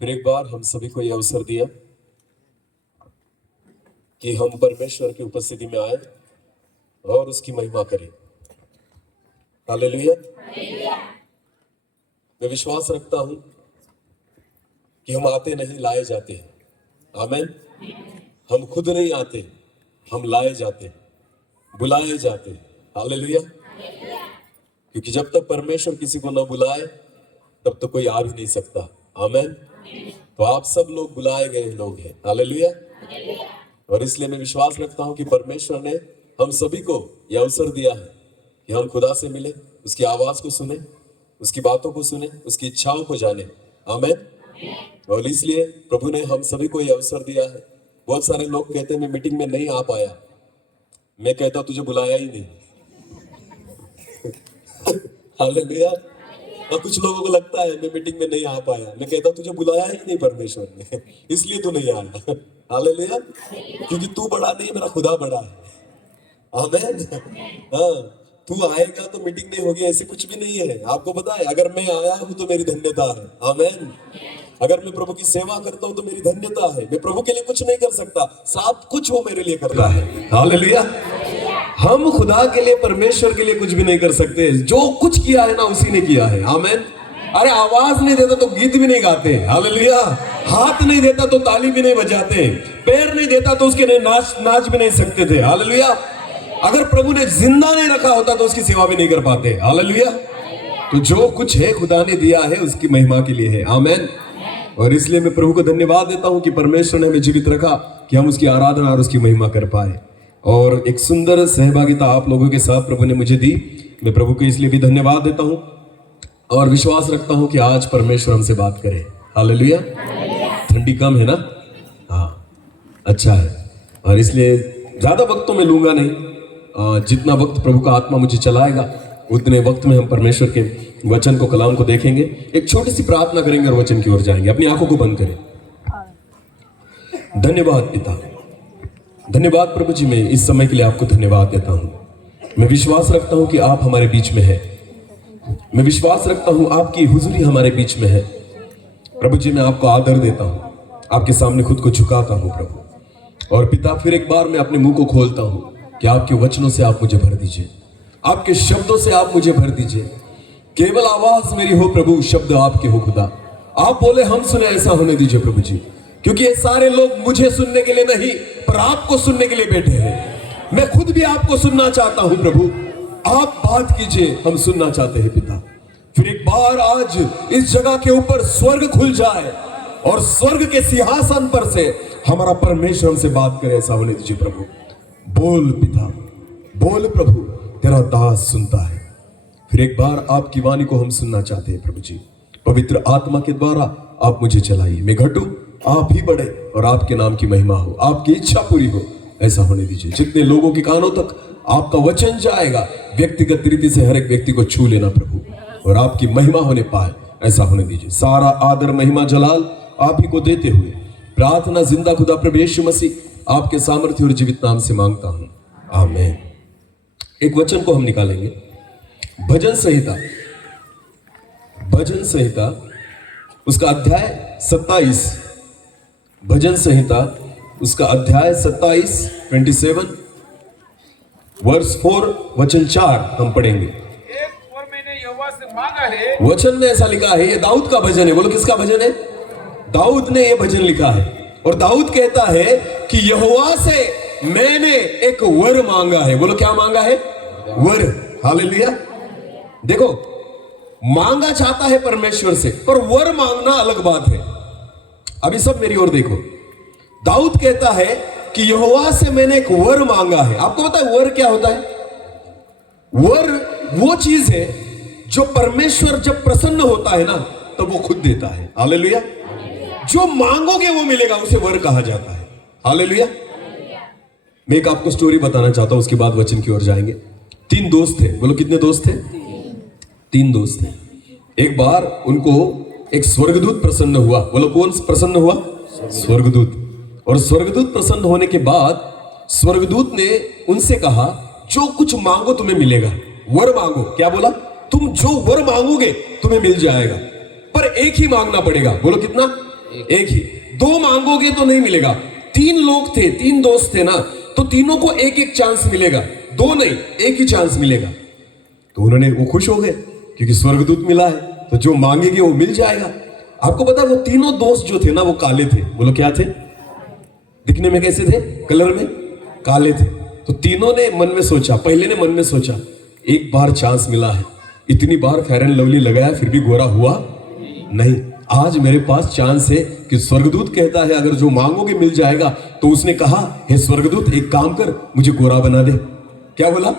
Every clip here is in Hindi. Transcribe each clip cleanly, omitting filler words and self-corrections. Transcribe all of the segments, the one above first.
फिर एक बार हम सभी को यह अवसर दिया कि हम परमेश्वर की उपस्थिति में आए और उसकी महिमा करें। हालेलुया। मैं विश्वास रखता हूं कि हम आते नहीं, लाए जाते हैं। आमीन। हम खुद नहीं आते, हम लाए जाते हैं, बुलाए जाते हैं। हालेलुया। क्योंकि जब तक परमेश्वर किसी को न बुलाए तब तक कोई आ भी नहीं सकता। आमीन। तो आप सब लोग बुलाए गए लोग हैं। हालेलुया। और इसलिए मैं विश्वास रखता हूं कि परमेश्वर ने हम सभी को यह अवसर दिया है कि हम खुदा से मिले, उसकी आवाज को सुने, उसकी बातों को सुने, उसकी इच्छाओं को जाने। आमीन। और इसलिए प्रभु ने हम सभी को यह अवसर दिया है। बहुत सारे लोग कहते हैं मैं मीटिंग में नहीं आ पाया। मैं कहता तुझे बुलाया ही नहीं। हालेलुया। और कुछ लोगों को लगता है मैं मीटिंग में नहीं आ पाया। मैं कहता तुझे बुलाया ही नहीं परमेश्वर ने, इसलिए तू नहीं आया। हालेलुया। क्योंकि तू बड़ा नहीं, मेरा खुदा बड़ा है। आमीन। हाँ, तू आएगा तो मीटिंग नहीं होगी, ऐसे कुछ भी नहीं है। आपको पता है, अगर मैं आया हूं तो मेरी धन्यता है। आमीन। अगर मैं प्रभु की सेवा करता हूं तो मेरी धन्यता है। मैं प्रभु के लिए कुछ नहीं कर सकता, सब कुछ वो मेरे लिए करता है। हालेलुया। हम खुदा के लिए, परमेश्वर के लिए कुछ भी नहीं कर सकते। जो कुछ किया है ना उसी ने किया है। आमीन। अरे आवाज नहीं देता तो गीत भी नहीं गाते। हालेलुया। हाथ नहीं देता तो ताली भी नहीं बजाते, पैर नहीं देता तो उसके लिए नाच भी नहीं सकते थे। हालेलुया। अगर प्रभु ने जिंदा नहीं रखा होता तो उसकी सेवा भी नहीं कर पाते। हालेलुया। तो जो कुछ है खुदा ने दिया है उसकी महिमा के लिए है। आमीन। और इसलिए मैं प्रभु को धन्यवाद देता हूं कि परमेश्वर ने हमें जीवित रखा कि हम उसकी आराधना और उसकी महिमा कर पाए। और एक सुंदर सहभागिता आप लोगों के साथ प्रभु ने मुझे दी। मैं प्रभु को इसलिए भी धन्यवाद देता हूं और विश्वास रखता हूं कि आज परमेश्वर हमसे बात करे। हालेलुया। ठंडी कम है ना? हाँ, अच्छा है। और इसलिए ज्यादा वक्त तो मैं लूंगा नहीं। जितना वक्त प्रभु का आत्मा मुझे चलाएगा उतने वक्त में हम परमेश्वर के वचन को, कलाम को देखेंगे। एक छोटी सी प्रार्थना करेंगे और वचन की ओर जाएंगे। अपनी आंखों को बंद करें। धन्यवाद पिता, धन्यवाद प्रभु जी। मैं इस समय के लिए आपको धन्यवाद देता हूं। मैं विश्वास रखता हूं कि आप हमारे बीच में हैं। मैं विश्वास रखता हूं आपकी हुजूरी हमारे बीच में है। प्रभु जी मैं आपको आदर देता हूं, आपके सामने खुद को झुकाता हूं प्रभु। और पिता फिर एक बार मैं अपने मुंह को खोलता हूं कि आपके वचनों से आप मुझे भर दीजिए, आपके शब्दों से आप मुझे भर दीजिए। केवल आवाज मेरी हो प्रभु, शब्द आपके हो खुदा। आप बोले हम सुने, ऐसा होने दीजिए प्रभु जी। क्योंकि ये सारे लोग मुझे सुनने के लिए नहीं पर आपको सुनने के लिए बैठे हैं। मैं खुद भी आपको सुनना चाहता हूं प्रभु। आप बात कीजिए, हम सुनना चाहते हैं पिता। फिर एक बार आज इस जगह के ऊपर स्वर्ग खुल जाए और स्वर्ग के सिंहासन पर से हमारा परमेश्वर हमसे बात करे, ऐसा होने दीजिए प्रभु। बोल पिता, बोल प्रभु, तेरा दास सुनता है। फिर एक बार आपकी वाणी को हम सुनना चाहते हैं प्रभु जी। पवित्र आत्मा के द्वारा आप मुझे चलाइए। मैं घटूं, आप ही बढ़े और आपके नाम की महिमा हो, आपकी इच्छा पूरी हो, ऐसा होने दीजिए। जितने लोगों के कानों तक आपका वचन जाएगा, व्यक्तिगत रीति से हर एक व्यक्ति को छू लेना प्रभु, और आपकी महिमा होने पाए, ऐसा होने दीजिए। सारा आदर, महिमा, जलाल आप ही को देते हुए प्रार्थना जिंदा खुदा प्रभु यीशु मसीह आपके सामर्थ्य और जीवित नाम से मांगता हूं, आमीन। एक वचन को हम निकालेंगे, भजन संहिता, भजन संहिता उसका अध्याय 27, भजन संहिता उसका अध्याय 27, 27 वर्स 4 वचन 4 हम पढ़ेंगे। एक और मैंने यहोवा से मांगा है। वचन में ऐसा लिखा है, ये दाऊद का भजन है। बोलो किसका भजन है? दाऊद ने ये भजन लिखा है। और दाऊद कहता है कि यहोवा से मैंने एक वर मांगा है। बोलो क्या मांगा है? वर। हालेलुया। देखो, मांगा चाहता है परमेश्वर से, पर वर मांगना अलग बात है। अभी सब मेरी ओर देखो। दाऊद कहता है कि यहोवा से मैंने एक वर मांगा है। आपको पता है वर क्या होता है? वर वो चीज है जो परमेश्वर जब प्रसन्न होता है ना तो वो खुद देता है। हालेलुया। जो मांगोगे वो मिलेगा, उसे वर कहा जाता है। हालेलुया। मैं एक आपको स्टोरी बताना चाहता हूं, उसके बाद वचन की ओर जाएंगे। 3 दोस्त थे। बोलो कितने दोस्त थे? 3 दोस्त थे। एक बार उनको एक स्वर्गदूत प्रसन्न हुआ। बोलो कौन प्रसन्न हुआ? स्वर्गदूत। और स्वर्गदूत प्रसन्न होने के बाद स्वर्गदूत ने उनसे कहा जो कुछ मांगो तुम्हें मिलेगा। वर मांगो। क्या बोला? तुम जो वर मांगोगे तुम्हें मिल जाएगा, पर एक ही मांगना पड़ेगा। बोलो कितना? एक ही। दो मांगोगे तो नहीं मिलेगा। 3 लोग थे, 3 दोस्त थे ना, तो तीनों को एक एक चांस मिलेगा, 2 नहीं, एक ही चांस मिलेगा। तो उन्होंने, वो खुश हो गए क्योंकि स्वर्गदूत मिला है, तो जो मांगेंगे वो मिल जाएगा। आपको पता है वो तीनों दोस्त जो थे ना वो काले थे। बोलो क्या थे? दिखने में कैसे थे? कलर में काले थे। तो तीनों ने मन में सोचा, पहले ने मन में सोचा एक बार चांस मिला है, इतनी बार फेयर एंड लवली लगाया फिर भी गोरा हुआ नहीं, आज मेरे पास चांस है कि स्वर्गदूत कहता है अगर जो मांगोगे मिल जाएगा। तो उसने कहा, हे स्वर्गदूत एक काम कर, मुझे गोरा बना दे। क्या बोला?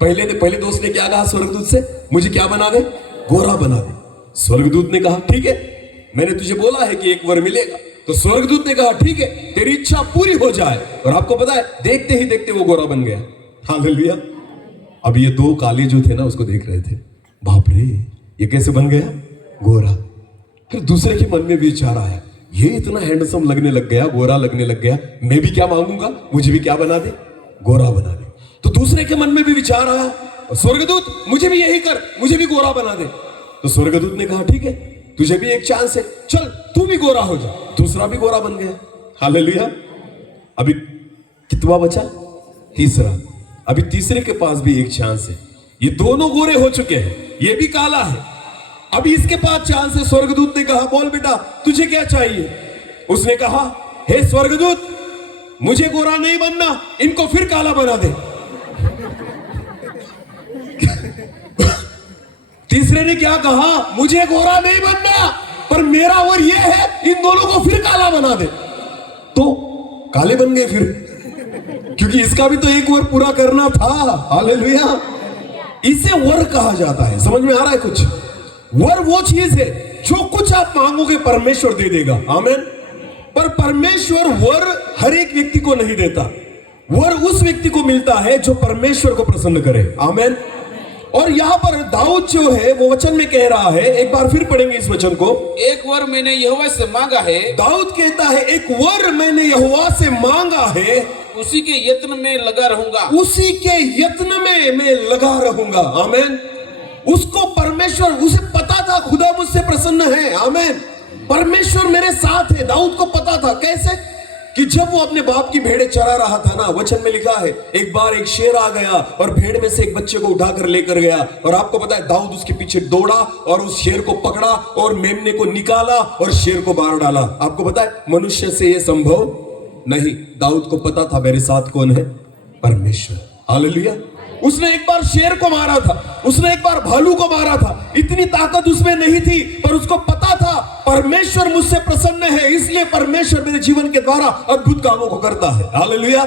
पहले दोस्त ने क्या कहा स्वर्गदूत से? मुझे क्या बना दे? गोरा बना दे। स्वर्गदूत ने कहा ठीक है, मैंने तुझे बोला है कि एक वर मिलेगा। तो स्वर्गदूत ने कहा ठीक है, तेरी इच्छा पूरी हो जाए। और आपको पता है देखते ही देखते वो गोरा बन गया। हालेलुया। अब ये 2 काले जो थे ना उसको देख रहे थे, बाप रे ये कैसे बन गया गोरा। फिर दूसरे के मन में भी विचार आया, ये इतना हैंडसम लगने लग गया, गोरा लगने लग गया, मैं भी क्या मांगूंगा, मुझे भी क्या बना दे? गोरा बना दे। तो दूसरे के मन में भी विचार आया, स्वर्गदूत मुझे भी यही कर, मुझे भी गोरा बना दे। तो स्वर्गदूत ने कहा ठीक है, तुझे भी एक चांस है, चल तू भी गोरा हो जा। दूसरा भी गोरा बन गया। हालेलुया। अभी कितना बचा? तीसरा। अभी तीसरे के पास भी एक चांस है। ये दोनों गोरे हो चुके हैं, ये भी काला है, अभी इसके पास चांस है। स्वर्गदूत ने कहा बोल बेटा तुझे क्या चाहिए? उसने कहा हे स्वर्गदूत मुझे गोरा नहीं बनना, इनको फिर काला बना दे। तीसरे ने क्या कहा? मुझे गोरा नहीं बनना, पर मेरा वर ये है इन दोनों को फिर काला बना दे। तो काले बन गए फिर, क्योंकि इसका भी तो एक वर पूरा करना था। हालेलुया। इसे वर कहा जाता है। समझ में आ रहा है कुछ? वर वो चीज है जो कुछ आप मांगोगे परमेश्वर दे देगा। आमीन। पर परमेश्वर वर हर एक व्यक्ति को नहीं देता। वर उस व्यक्ति को मिलता है जो परमेश्वर को प्रसन्न करे। आमीन। और यहां पर दाऊद जो है वो वचन में कह रहा है, एक बार फिर पढ़ेंगे इस वचन को। एक वर मैंने यहोवा से मांगा है। दाऊद कहता है एक वर मैंने यहोवा से मांगा है, उसी के यत्न में लगा रहूंगा। उसी के यत्न में मैं लगा रहूंगा। आमीन। उसको परमेश्वर, उसे पता था खुदा मुझसे प्रसन्न है। आमीन। परमेश्वर मेरे साथ है। दाऊद को पता था। कैसे? कि जब वो अपने बाप की भेड़ें चरा रहा था ना, वचन में लिखा है एक बार एक शेर आ गया और भेड़ में से एक बच्चे को उठाकर लेकर गया। और आपको पता है दाऊद उसके पीछे दौड़ा और उस शेर को पकड़ा और मेमने को निकाला और शेर को मार डाला। आपको पता है मनुष्य से यह संभव नहीं। दाऊद को पता था मेरे साथ कौन है? परमेश्वर। हालेलुया। उसने एक बार शेर को मारा था, उसने एक बार भालू को मारा था। इतनी ताकत उसमें नहीं थी, पर उसको पता था परमेश्वर मुझसे प्रसन्न है, इसलिए परमेश्वर मेरे जीवन के द्वारा अद्भुत कामों को करता है। हालेलुया।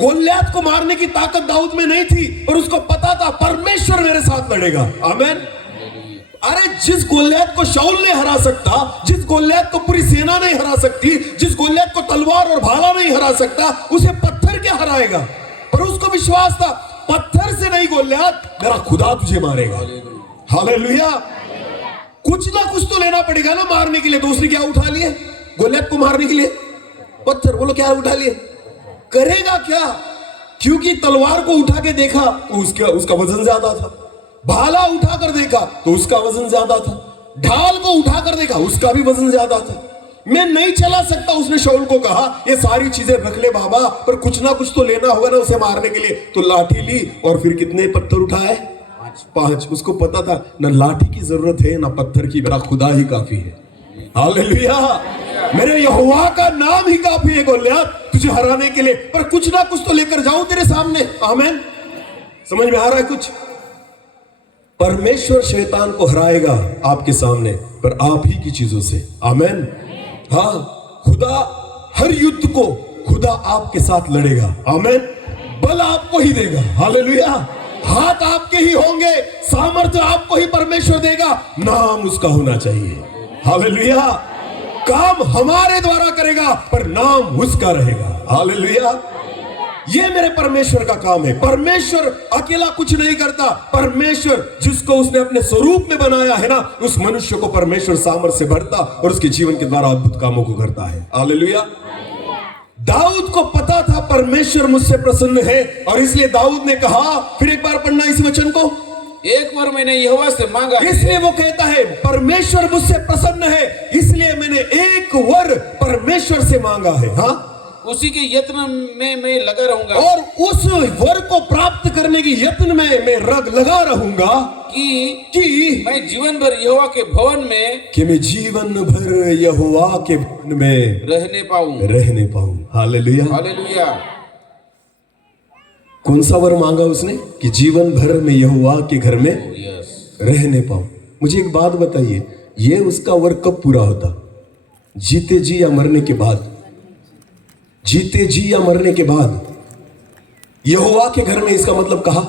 गोलियत को मारने की ताकत दाऊद में नहीं थी, पर उसको पता था परमेश्वर मेरे साथ लड़ेगा। आमीन। अरे जिस गोलियत को शाऊल नहीं हरा सकता, जिस गोलियत को पूरी सेना नहीं हरा सकती, जिस गोलियत को तलवार और भाला नहीं हरा सकता, उसे पत्थर क्या हराएगा? पर उसको विश्वास था पत्थर से नहीं गोलियत, मेरा खुदा तुझे मारेगा। हालेलुया। कुछ ना कुछ तो लेना पड़ेगा ना मारने के लिए। दूसरी क्या उठा लिए? गोलियत को मारने के लिए पत्थर। बोलो क्या उठा लिए? करेगा क्या? क्योंकि तलवार को उठा के देखा तो उसका वजन ज्यादा था, भाला उठाकर देखा तो उसका वजन ज्यादा था, ढाल को उठाकर देखा उसका भी वजन ज्यादा था। मैं नहीं चला सकता, उसने शाऊल को कहा ये सारी चीजें रख ले बाबा, पर कुछ ना कुछ तो लेना होगा ना उसे मारने के लिए। तो लाठी ली और फिर कितने पत्थर उठाए? 5। उसको पता था ना लाठी की जरूरत है ना पत्थर की, मेरा खुदा ही काफी है। हालेलुया। मेरे यहोवा का नाम ही काफी है गोलियत तुझे हराने के लिए, पर कुछ ना कुछ तो लेकर जाऊं तेरे सामने। आमीन। समझ में आ रहा है कुछ? परमेश्वर शैतान को हराएगा आपके सामने, पर आप ही की चीजों से। आमीन। हाँ, खुदा हर युद्ध को खुदा आपके साथ लड़ेगा। आमीन। बल आपको ही देगा। हालेलुया। हाथ आपके ही होंगे, सामर्थ्य आपको ही परमेश्वर देगा, नाम उसका होना चाहिए। हालेलुया। काम हमारे द्वारा करेगा पर नाम उसका रहेगा। हालेलुया। ये मेरे परमेश्वर का काम है। परमेश्वर अकेला कुछ नहीं करता। परमेश्वर जिसको उसने अपने स्वरूप में बनाया है ना, उस मनुष्य को परमेश्वर सामर्थ्य से भरता और उसके जीवन के द्वारा अद्भुत कामों को करता है। हालेलुया। दाऊद को पता था परमेश्वर मुझसे प्रसन्न है, और इसलिए दाऊद ने कहा, फिर एक बार पढ़ना इस वचन को। एक बार मैंने यहोवा से मांगा है, इसलिए वो कहता है परमेश्वर मुझसे प्रसन्न है, इसलिए मैंने एक वर परमेश्वर से मांगा है। हाँ, उसी के यत्न में मैं लगा रहूंगा और उस वर को प्राप्त करने की यत्न में मैं लगा रहूंगा कि मैं जीवन भर यहोवा के भवन में कि मैं जीवन भर यहोवा के भवन में रहने पाऊं। Hallelujah, hallelujah. कौन सा वर मांगा उसने? कि जीवन भर में यहोवा के घर में यस, रहने पाऊं। मुझे एक बात बताइए, ये उसका वर कब पूरा होता? जीते जी या मरने के बाद? जीते जी या मरने के बाद। यहोवा के घर में, इसका मतलब कहा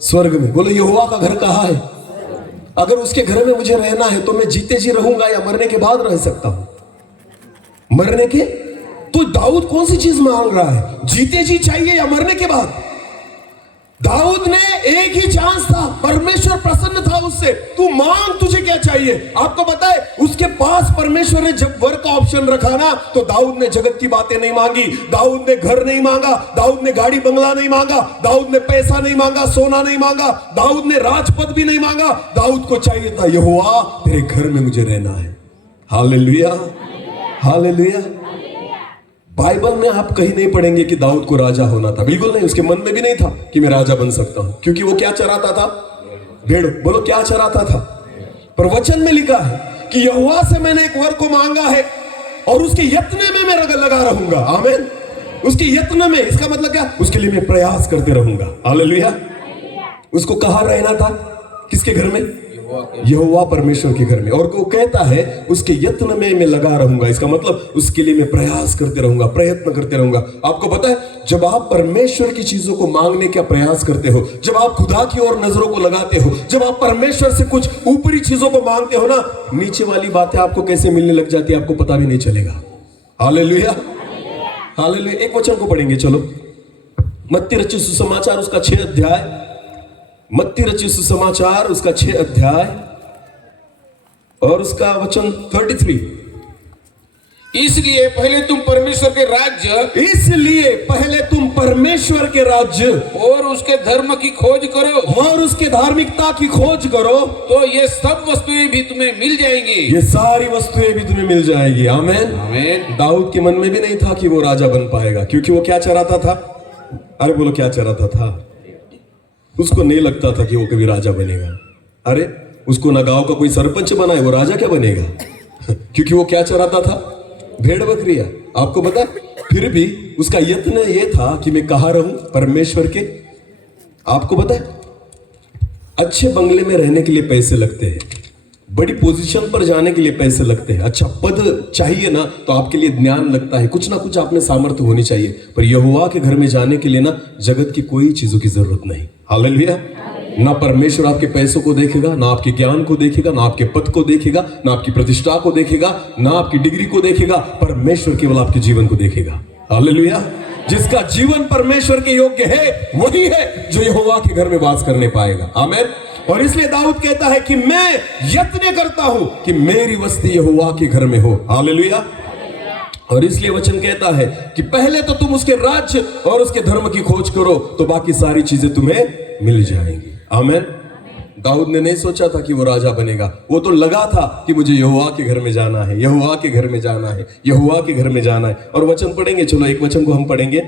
स्वर्ग में। बोलो यहोवा का घर कहाँ है? अगर उसके घर में मुझे रहना है तो मैं जीते जी रहूंगा या मरने के बाद रह सकता हूं? मरने के? तो दाऊद कौन सी चीज मांग रहा है? जीते जी चाहिए या मरने के बाद? दाऊद ने एक ही चांस था, परमेश्वर प्रसन्न था उससे। तू मांग, तुझे क्या चाहिए? आपको पता है उसके पास परमेश्वर ने जब वर का ऑप्शन रखा ना, तो दाऊद ने जगत की बातें नहीं मांगी, दाऊद ने घर नहीं मांगा, दाऊद ने गाड़ी बंगला नहीं मांगा, दाऊद ने पैसा नहीं मांगा, सोना नहीं मांगा, दाऊद ने राजपद भी नहीं मांगा। दाऊद को चाहिए था यहोवा तेरे घर में मुझे रहना है। Hallelujah, hallelujah. बाइबल में आप कहीं नहीं पढ़ेंगे कि दाऊद को राजा होना था, बिल्कुल नहीं। उसके मन में भी नहीं था कि मैं राजा बन सकता हूं, क्योंकि वो क्या चराता था? भेड़। बोलो क्या चराता था? पर वचन में लिखा है कि यहोवा से मैंने एक वर को मांगा है और उसके यत्न में मैं लगा रहूंगा। आमीन। उसके यत्न में, इसका मतलब क्या? उसके लिए मैं प्रयास करते रहूंगा। हालेलुया। उसको कहां रहना था? किसके घर में? यहोवा परमेश्वर के घर में। और वो कहता है उसके यत्न में मैं लगा रहूंगा, इसका मतलब उसके लिए मैं प्रयास करते रहूंगा, प्रयत्न करते रहूंगा। आपको पता है जब आप परमेश्वर की चीजों को मांगने का प्रयास करते हो, जब आप खुदा की ओर नजरों को लगाते हो, जब आप परमेश्वर से कुछ ऊपरी चीजों को मांगते हो ना, नीचे वाली बातें आपको कैसे मिलने लग जाती है आपको पता भी नहीं चलेगा। Hallelujah, hallelujah. एक वचन को पढ़ेंगे, चलो। मत्ती रचित सुसमाचार उसका 6 अध्याय, मत्ती रचित सुसमाचार उसका 6 अध्याय और उसका वचन 33। इसलिए पहले तुम परमेश्वर के राज्य, इसलिए पहले तुम परमेश्वर के राज्य और उसके धर्म की खोज करो, और उसके धार्मिकता की खोज करो, तो ये सब वस्तुएं भी तुम्हें मिल जाएंगी। ये सारी वस्तुएं भी तुम्हें मिल जाएंगी। आमीन, आमीन। दाऊद के मन में भी नहीं था कि वो राजा बन पाएगा, क्योंकि वो क्या चराता था? अरे बोलो क्या चराता था? उसको नहीं लगता था कि वो कभी राजा बनेगा। अरे उसको ना गांव का कोई सरपंच बनाए, वो राजा क्या बनेगा? क्योंकि वो क्या चराता था? भेड़ बकरियां। आपको पता है? फिर भी उसका यत्न ये था कि मैं कहां रहूं? परमेश्वर के। आपको पता है अच्छे बंगले में रहने के लिए पैसे लगते हैं, बड़ी पोजीशन पर जाने के लिए पैसे लगते हैं, अच्छा पद चाहिए ना तो आपके लिए ज्ञान लगता है, कुछ ना कुछ आप में सामर्थ्य होनी चाहिए। पर यहोवा के घर में जाने के लिए ना जगत की कोई चीजों की जरूरत नहीं। हालेलुया। ना परमेश्वर आपके पैसों को देखेगा, ना आपके ज्ञान को देखेगा, ना आपके पद को देखेगा, ना आपकी प्रतिष्ठा को देखेगा, ना आपकी डिग्री को देखेगा। परमेश्वर केवल आपके जीवन को देखेगा। हालेलुया। जिसका जीवन परमेश्वर के योग्य है वही है जो यहोवा के घर में वास करने पाएगा। आमीन। और इसलिए दाऊद कहता है कि मैं यत्न करता हूं कि मेरी वस्ती यहोवा के घर में हो। हालेलुया। और इसलिए वचन कहता है कि पहले तो तुम उसके राज्य और उसके धर्म की खोज करो, तो बाकी सारी चीजें तुम्हें मिल जाएंगी। आमीन। दाऊद ने नहीं सोचा था कि वो राजा बनेगा, वो तो लगा था कि मुझे यहोवा के घर में जाना है, यहोवा के घर में जाना है, यहोवा के घर में जाना है। और वचन पढ़ेंगे, चलो एक वचन को हम पढ़ेंगे,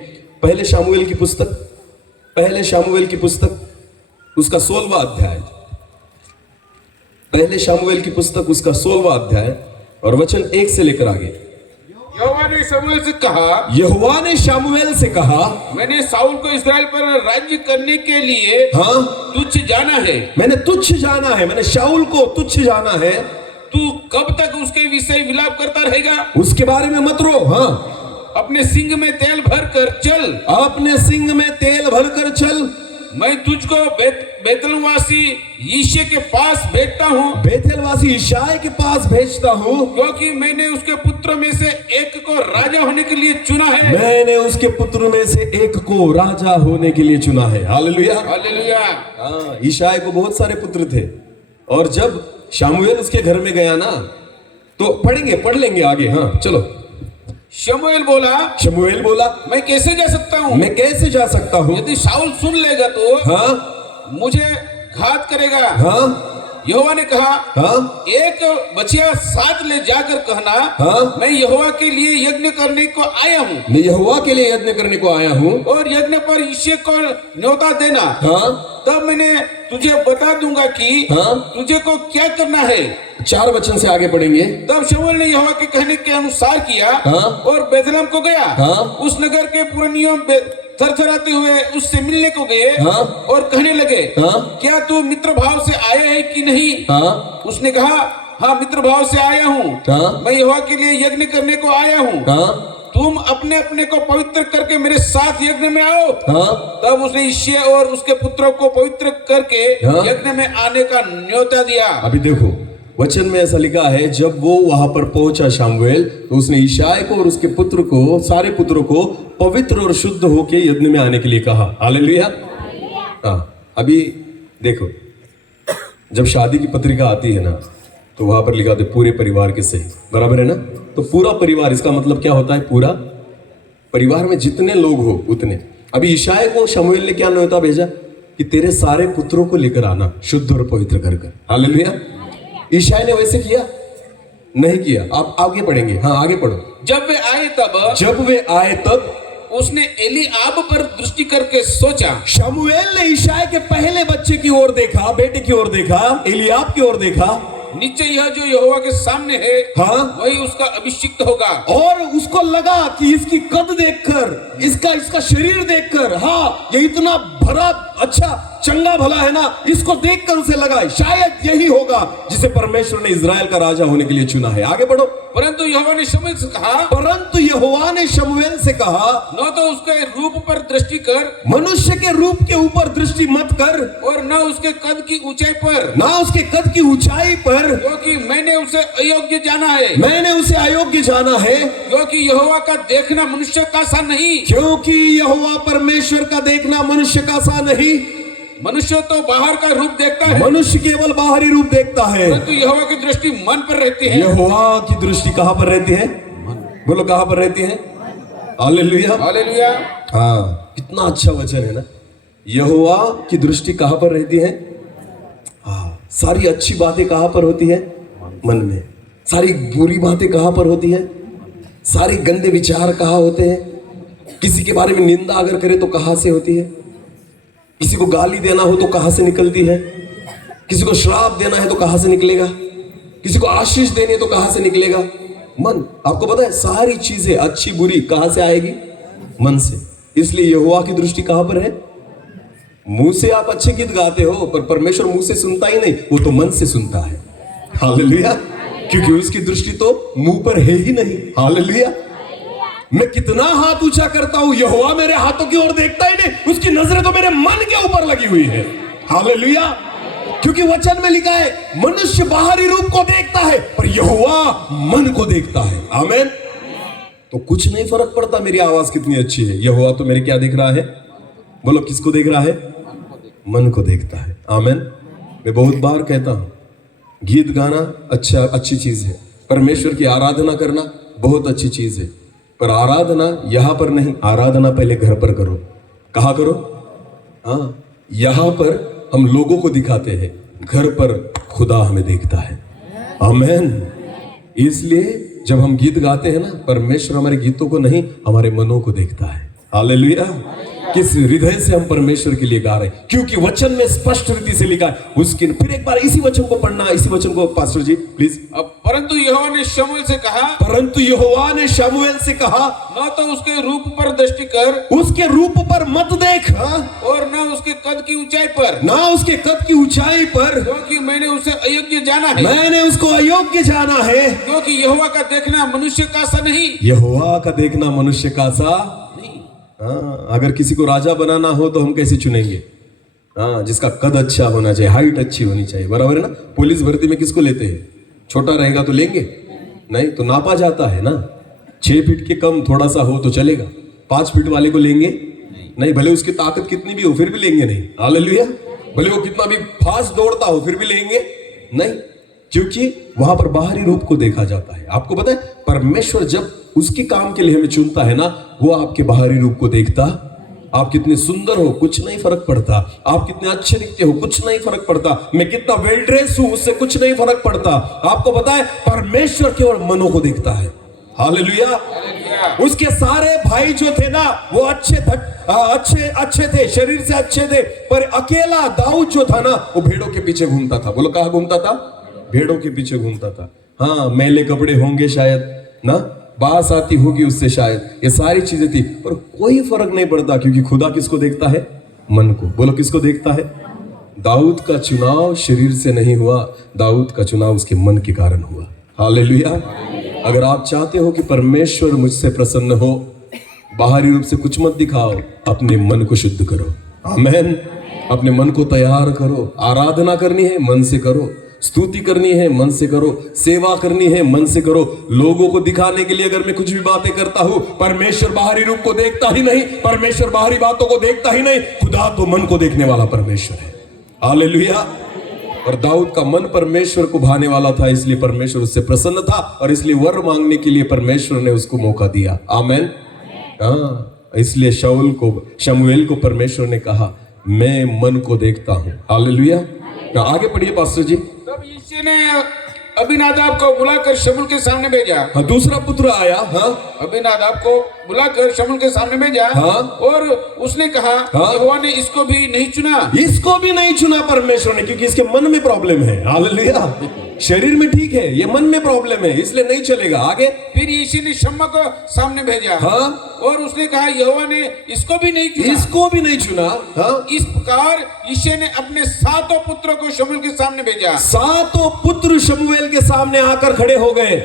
पहले शामुएल की पुस्तक, पहले शामुएल की पुस्तक उसका 16वां अध्याय, पहले शामुएल की पुस्तक उसका 16वां अध्याय और वचन 1 से लेकर आगे। यहोवा ने शमूएल से कहा, यहोवा ने शामुएल से कहा, मैंने शाऊल को इस्राएल पर राज्य करने के लिए तुच्छ जाना है। मैंने तुच्छ जाना है, मैंने शाऊल को तुच्छ जाना है। तू कब तक उसके विषय विलाप करता रहेगा? उसके बारे में मत रो। हाँ, अपने सिंग में तेल भर कर चल, अपने सिंग में तेल भर कर चल। मैं तुझको बेतलवासी यिशै के पास भेजता हूँ, बेतलवासी यिशै के पास भेजता हूँ, क्योंकि मैंने उसके पुत्र में से एक को राजा होने के लिए चुना है। मैंने उसके पुत्र में से एक को राजा होने के लिए चुना है। Hallelujah, hallelujah. हाँ, यिशै को बहुत सारे पुत्र थे और जब शामुएल उसके घर में गया ना, तो पढ़ लेंगे आगे। हाँ चलो। शमूएल बोला, मैं कैसे जा सकता हूँ? मैं कैसे जा सकता हूँ? यदि शाऊल सुन लेगा तो हाँ, मुझे घात करेगा। हाँ यहोवा ने कहा, हाँ एक बछिया साथ ले जाकर कहना, हाँ। मैं यहोवा के लिए यज्ञ करने को आया हूँ, मैं यहोवा के लिए यज्ञ करने को आया हूँ, और यज्ञ पर यिशै को न्योता देना। हाँ तब मैंने तुझे बता दूंगा कि हाँ। तुझे को क्या करना है। 4 वचन से आगे पढ़ेंगे। तब शमूएल ने यहोवा के कहने के अनुसार किया, हाँ। और बेथलेहम को गया। हाँ। उस नगर के पुरनियों थरथराते हुए उससे मिलने को गए, हाँ। और कहने लगे, हाँ। क्या तू मित्र भाव से आया है कि नहीं? हाँ उसने कहा, हाँ मित्र भाव से आया हूँ, हाँ। मैं यहोवा के लिए यज्ञ करने को आया हूँ। हाँ तुम अपने अपने को पवित्र करके मेरे साथ यज्ञ में आओ। हाँ। तब उसने यिशै और उसके पुत्रों को पवित्र करके हाँ। यज्ञ में आने का न्योता दिया। अभी देखो वचन में ऐसा लिखा है, जब वो वहां पर पहुंचा शामुएल, तो उसने यिशै को और उसके पुत्र को, सारे पुत्रों को पवित्र और शुद्ध होके यज्ञ में आने के लिए कहा। हालेलुया। हाँ अभी देखो, जब शादी की पत्रिका आती है ना, तो वहां पर लिखा होता है पूरे परिवार के सही, बराबर है ना? तो पूरा परिवार, इसका मतलब क्या होता है? पूरा परिवार में जितने लोग हो उतने। अभी यिशै को शमूएल ने क्या न्योता भेजा कि तेरे सारे पुत्रों को लेकर आना शुद्ध और पवित्र कर कर। हालेलुया। यिशै ने वैसे किया? नहीं किया। आप आगे पढ़ेंगे। हाँ आगे पढ़ो। जब वे आए तब उसने एलीआब पर दृष्टि करके सोचा। शमूएल ने यिशै के पहले बच्चे की ओर देखा, बेटे की ओर देखा, एलीआब की ओर देखा। निश्चय यह जो यहोवा के सामने है, हाँ वही उसका अभिषिक्त होगा। और उसको लगा कि इसकी कद देखकर, इसका शरीर देखकर, हाँ ये इतना भरा अच्छा चंगा भला है ना, इसको देखकर उसे लगा शायद यही होगा जिसे परमेश्वर ने इजराइल का राजा होने के लिए चुना है। आगे बढ़ो। परंतु यहोवा ने शमूएल से कहा, न तो उसके रूप पर दृष्टि कर, मनुष्य के रूप के ऊपर दृष्टि मत कर, और न उसके कद की ऊंचाई पर, ना उसके कद की ऊंचाई पर, क्योंकि मैंने उसे अयोग्य जाना है। मैंने उसे अयोग्य जाना है। क्योंकि यहोवा का देखना मनुष्य का सा नहीं। क्योंकि यहोवा परमेश्वर का देखना मनुष्य का सा नहीं। मनुष्य तो बाहर का रूप देखता है, मनुष्य केवल बाहरी रूप देखता है, परंतु यहोवा की दृष्टि मन पर रहती है। यहोवा की दृष्टि कहाँ पर रहती है? बोलो कहाँ पर रहती है? हालेलुया। हालेलुया। हाँ कितना अच्छा वचन है ना। यहोवा की दृष्टि कहाँ पर रहती है? हाँ सारी अच्छी बातें कहाँ पर होती है? मन में। सारी बुरी बातें कहाँ पर होती है? सारे गंदे विचार कहाँ होते हैं? किसी के बारे में निंदा अगर करे तो कहाँ से होती है? किसी को गाली देना हो तो कहां से निकलती है? किसी को श्राप देना है तो कहां से निकलेगा? किसी को आशीष देनी है तो कहां से निकलेगा? मन। आपको पता है सारी चीजें अच्छी बुरी कहां से आएगी? मन से। इसलिए यहोवा की दृष्टि कहां पर है? मुंह से आप अच्छे गीत गाते हो, पर परमेश्वर मुंह से सुनता ही नहीं, वो तो मन से सुनता है। हालेलुया। क्योंकि उसकी दृष्टि तो मुंह पर है ही नहीं। हालेलुया। मैं कितना हाथ ऊंचा करता हूं, यहोवा मेरे हाथों की ओर देखता ही नहीं, उसकी नजरें तो मेरे मन के ऊपर लगी हुई है। हालेलुया। क्योंकि वचन में लिखा है मनुष्य बाहरी रूप को देखता है, पर यहोवा मन को देखता है। आमीन। तो कुछ नहीं फर्क पड़ता मेरी आवाज कितनी अच्छी है, यहोवा तो मेरे क्या देख रहा है? बोलो किसको देख रहा है? मन को देखता है। आमीन। मैं बहुत बार कहता हूं गीत गाना अच्छी चीज है, परमेश्वर की आराधना करना बहुत अच्छी चीज है, पर आराधना यहां पर नहीं, आराधना पहले घर पर करो। कहां करो? हाँ यहां पर हम लोगों को दिखाते हैं, घर पर खुदा हमें देखता है। आमीन। इसलिए जब हम गीत गाते हैं ना, परमेश्वर हमारे गीतों को नहीं, हमारे मनों को देखता है। हालेलुया। किस हृदय से हम परमेश्वर के लिए गा रहे हैं, क्योंकि वचन में स्पष्ट रीति से लिखा है। उसके फिर एक बार इसी वचन को पढ़ना, इसी वचन को पास्टर जी प्लीज। परंतु यहोवा ने शमूएल से कहा, न तो उसके रूप पर दृष्टि कर, उसके रूप पर मत देख, और न उसके कद की ऊंचाई पर, ना उसके कद की ऊंचाई पर, क्योंकि मैंने उसे अयोग्य जाना है। मैंने उसको अयोग्य जाना है। क्योंकि यहोवा का देखना मनुष्य का सा नहीं। यहोवा का देखना मनुष्य का सा नहीं। हाँ अगर किसी को राजा बनाना हो तो हम कैसे चुनेंगे? हाँ जिसका कद अच्छा होना चाहिए, हाइट अच्छी होनी चाहिए, बराबर है ना? पुलिस भर्ती में किसको लेते हैं? छोटा रहेगा तो लेंगे नहीं, तो नापा जाता है ना। 6 फीट के कम थोड़ा सा हो तो चलेगा, 5 फीट वाले को लेंगे नहीं, भले उसकी ताकत कितनी भी हो फिर भी लेंगे नहीं। हालेलुया। भले वो कितना भी फास्ट दौड़ता हो फिर भी लेंगे नहीं, क्योंकि वहां पर बाहरी रूप को देखा जाता है। आपको पता है परमेश्वर जब उसके काम के लिए हमें चुनता है ना, वो आपके बाहरी रूप को देखता आप कितने सुंदर हो कुछ नहीं फर्क पड़ता, आप कितने अच्छे दिखते हो कुछ नहीं फर्क पड़ता, मैं कितना वेल ड्रेस हूं उससे कुछ नहीं फर्क पड़ता। आपको पता है परमेश्वर केवल मनों को देखता है। हालेलुया। उसके सारे भाई जो थे ना वो अच्छे थे, शरीर से अच्छे थे, पर अकेला दाऊद जो था ना वो भेड़ों के पीछे घूमता था। बोलो कहां घूमता था? भेड़ों के पीछे घूमता था। हाँ, मैले कपड़े होंगे शायद ना, बास आती होगी उससे शायद, ये सारी चीजें थी, पर कोई फर्क नहीं पड़ता क्योंकि खुदा किसको देखता है? मन को। बोलो किसको देखता है? दाऊद का चुनाव शरीर से नहीं हुआ, दाऊद का चुनाव उसके मन के कारण हुआ। हालेलुया। अगर आप चाहते हो कि परमेश्वर मुझसे प्रसन्न हो, बाहरी रूप से कुछ मत दिखाओ, अपने मन को शुद्ध करो। आमेन। अपने मन को तैयार करो। आराधना करनी है मन से करो, स्तुति करनी है मन से करो, सेवा करनी है मन से करो। लोगों को दिखाने के लिए अगर मैं कुछ भी बातें करता हूं, परमेश्वर बाहरी रूप को देखता ही नहीं, परमेश्वर बाहरी बातों को देखता ही नहीं, खुदा तो मन को देखने वाला परमेश्वर है। हालेलुया। और दाऊद का मन परमेश्वर को भाने वाला था, इसलिए परमेश्वर उससे प्रसन्न था और इसलिए वर मांगने के लिए परमेश्वर ने उसको मौका दिया। आमेन। हाँ, इसलिए शमूएल को परमेश्वर ने कहा मैं मन को देखता हूं। हालेलुया। आगे पढ़िए पास्टर जी। तब यिशै ने अबीनादाब को बुलाकर शमूएल के सामने भेजा। हाँ, दूसरा पुत्र आया। हाँ, अबीनादाब को बुलाकर शमूएल के सामने भेजा। हाँ, और उसने कहा हाँ, यहोवा ने इसको भी नहीं चुना। इसको भी नहीं चुना परमेश्वर ने, क्योंकि इसके मन में प्रॉब्लम है। हालेलुया। शरीर में ठीक है, ये मन में प्रॉब्लम है, इसलिए नहीं चलेगा। आगे फिर यिशै ने शम्मा को सामने भेजा। हाँ, और उसने कहा यहोवा ने इसको भी नहीं चुना। इसको भी नहीं चुना। हाँ, इस प्रकार यिशै ने अपने 7 पुत्रों को शमूएल के सामने भेजा। 7 पुत्र शमूएल के सामने आकर खड़े हो गए।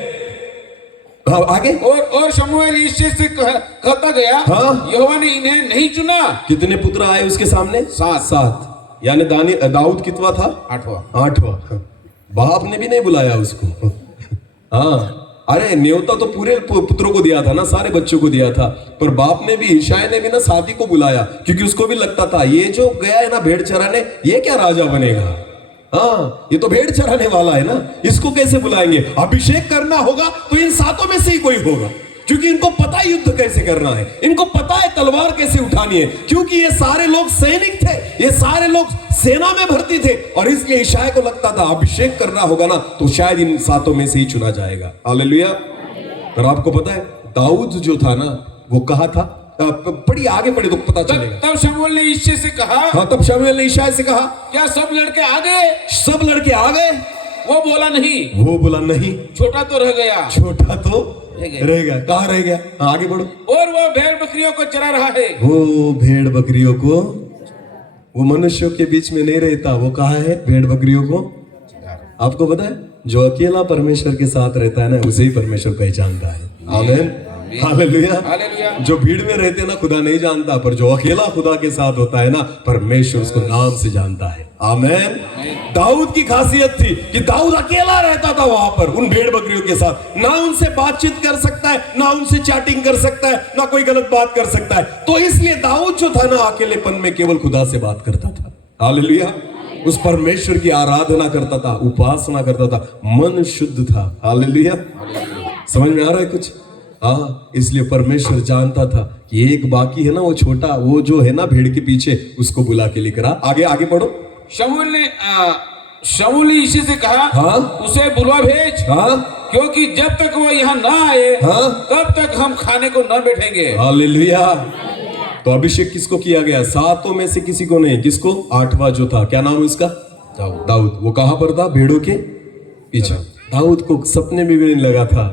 हाँ, आगे और शमूएल यिशै से कहता गया हाँ, यहोवा ने इन्हें नहीं चुना। कितने पुत्र आए उसके सामने? 7। यानी दाऊद कितवा था? 8वां। बाप ने भी नहीं बुलाया उसको। हाँ, अरे न्योता तो पूरे पुत्रों को दिया था ना, सारे बच्चों को दिया था, पर बाप ने भी, यिशै ने भी ना साथी को बुलाया, क्योंकि उसको भी लगता था ये जो गया है ना भेड़ चराने, ये क्या राजा बनेगा? हाँ, ये तो भेड़ चराने वाला है ना, इसको कैसे बुलाएंगे? अभिषेक करना होगा तो इन 7 में से ही कोई होगा, क्योंकि इनको पता है युद्ध कैसे करना है, इनको पता है तलवार कैसे उठानी है, क्योंकि ये सारे लोग सैनिक थे, ये सारे लोग सेना में भर्ती थे, और इसलिए यिशै को लगता था अभिषेक करना होगा ना तो शायद इन 7 में से ही चुना जाएगा। हालेलुया। पर आपको पता है दाऊद जो था ना वो कहा था, पढ़िए आगे पढ़े तो पता चलेगा। तब शमूएल ने यिशै से कहा। हाँ, तब शमूएल ने यिशै से कहा क्या सब लड़के आ गए? सब लड़के आ गए? वो बोला नहीं। वो बोला नहीं, छोटा तो रह गया। छोटा तो रहेगा। कहाँ रह गया? आगे बढ़ो। और वो भेड़ बकरियों को चरा रहा है। वो भेड़ बकरियों को, वो मनुष्यों के बीच में नहीं रहता, वो कहाँ है? भेड़ बकरियों को। आपको पता है जो अकेला परमेश्वर के साथ रहता है ना उसे ही परमेश्वर पहचानता है। आमीन। हालेलुया। जो भीड़ में रहते हैं ना खुदा नहीं जानता, पर जो अकेला खुदा के साथ होता है ना परमेश्वर उसको नाम से जानता है। आमीन। दाऊद की खासियत थी कि दाऊद अकेला रहता था वहां पर उन भेड़ बकरियों के साथ, ना उनसे बातचीत कर सकता है, ना उनसे चैटिंग कर सकता है, ना कोई गलत बात कर सकता है, तो इसलिए दाऊद जो था ना अकेलेपन में केवल खुदा से बात करता था। हालेलुया। उस परमेश्वर की आराधना करता था, उपासना करता था, मन शुद्ध था। हालेलुया। समझ में आ रहा है कुछ? हाँ, इसलिए परमेश्वर जानता था कि एक बाकी है ना वो छोटा, वो जो है ना भेड़ के पीछे, उसको बुला के लेकर आ। आगे पढ़ो। शमूएल ने यिशै से कहा हाँ, उसे बुलवा भेज। हाँ, क्योंकि जब तक वो यहाँ ना आए हाँ, तब तक हम खाने को न बैठेंगे। हालेलुया। तो अभिषेक किसको किया गया? 7 में से किसी को नहीं। किसको? 8वां जो था, क्या नाम है उसका? दाऊद। वो कहां पर था? भेड़ों के पीछे। दाऊद को सपने में भी नहीं लगा था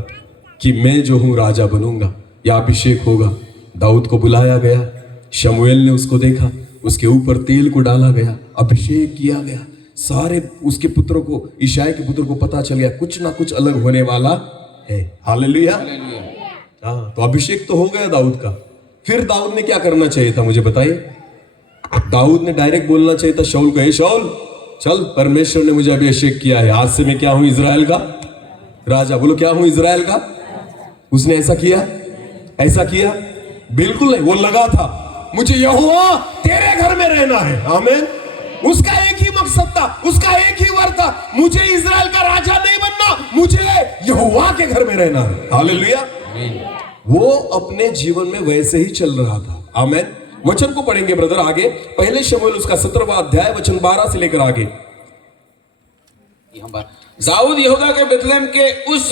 कि मैं जो हूं राजा बनूंगा या अभिषेक होगा। दाऊद को बुलाया गया, शमूएल ने उसको देखा, उसके ऊपर तेल को डाला गया, अभिषेक किया गया, सारे उसके पुत्रों को, यिशै के पुत्र को पता चल गया कुछ ना कुछ अलग होने वाला है। हालेलुया। हाँ, तो अभिषेक तो हो गया दाऊद का। फिर दाऊद ने क्या करना चाहिए था मुझे बताइए? दाऊद ने डायरेक्ट बोलना चाहिए था शाऊल को, हे शाऊल चल, परमेश्वर ने मुझे अभिषेक किया है, आज से मैं क्या हूं? इजराइल का राजा। बोलो क्या हूं? इजराइल का। उसने ऐसा किया? ऐसा किया? बिल्कुल नहीं। वो लगा था मुझे यहोवा तेरे घर में रहना है। आमीन। उसका एक ही मकसद था, उसका एक ही वर्ड था, मुझे इजराइल का राजा नहीं बनना, मुझे यहोवा के घर में रहना है। हालेलुया। वो अपने जीवन में वैसे ही चल रहा था। आमीन। वचन को पढ़ेंगे ब्रदर आगे। पहले शमूएल उसका 17वां अध्याय वचन 12 से लेकर आगे। दाऊद यहूदा के बेथलेहम के उस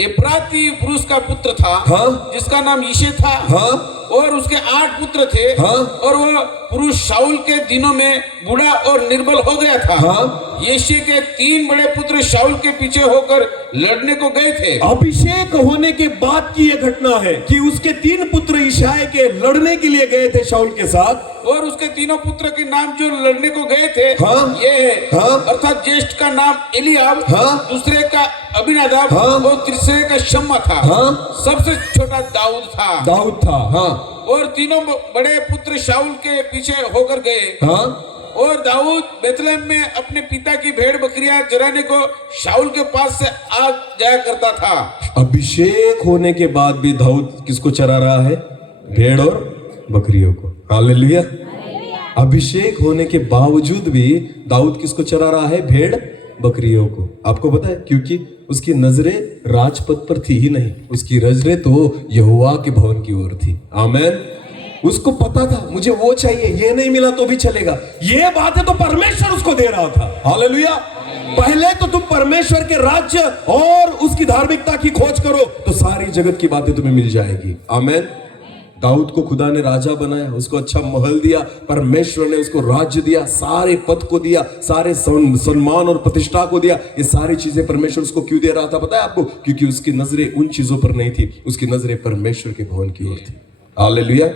एप्राती पुरुष का पुत्र था, हाँ, जिसका नाम यिशै था, हाँ, और उसके 8 पुत्र थे, हाँ, और वह पुरुष शाऊल के दिनों में बूढ़ा और निर्बल हो गया था। हाँ। यिशै के 3 बड़े पुत्र शाऊल के पीछे होकर लड़ने को गए थे। अभिषेक होने के बाद की यह घटना है कि उसके 3 पुत्र यिशै के लड़ने के लिए गए थे शाऊल के साथ, और उसके तीनों पुत्र के नाम जो लड़ने को गए थे, हाँ, ये है, हाँ, अर्थात ज्येष्ठ का नाम एलियाब, हाँ, दूसरे का अबीनादाब, हाँ, और तीसरे का शम्मा था, हाँ, सबसे छोटा दाऊद था। दाऊद था, हाँ, और तीनों बड़े पुत्र शाऊल के पीछे होकर गए, हाँ। और दाऊद बेथलेहम में अपने पिता की भेड़ बकरियां चराने को शाऊल के पास से आ जाया करता था। अभिषेक होने के बाद भी दाऊद किसको चरा रहा है? भेड़ और बकरियों को। हालेलुया। अभिषेक होने के बावजूद भी दाऊद किसको चरा रहा है? भेड़ बकरियों को। आपको पता है क्योंकि उसकी नजरें राजपथ पर थी ही नहीं, उसकी नजरें तो यहोवा के भवन की ओर थी। आमेन। उसको पता था मुझे वो चाहिए, ये नहीं मिला तो भी चलेगा। ये बातें तो परमेश्वर उसको दे रहा था। हालेलुया। पहले तो तुम परमेश्वर के राज्य और उसकी धार्मिकता की खोज करो तो सारी जगत की बातें तुम्हें मिल जाएगी। आमेन। दाऊद को खुदा ने राजा बनाया, उसको अच्छा महल दिया, परमेश्वर ने उसको राज्य दिया, सारे पद को दिया, सारे सम्मान और प्रतिष्ठा को दिया। ये सारी चीजें परमेश्वर उसको क्यों दे रहा था पता है आपको? क्योंकि उसकी नजरें उन चीजों पर नहीं थी, उसकी नजरें परमेश्वर के भवन की ओर थी। हालेलुया।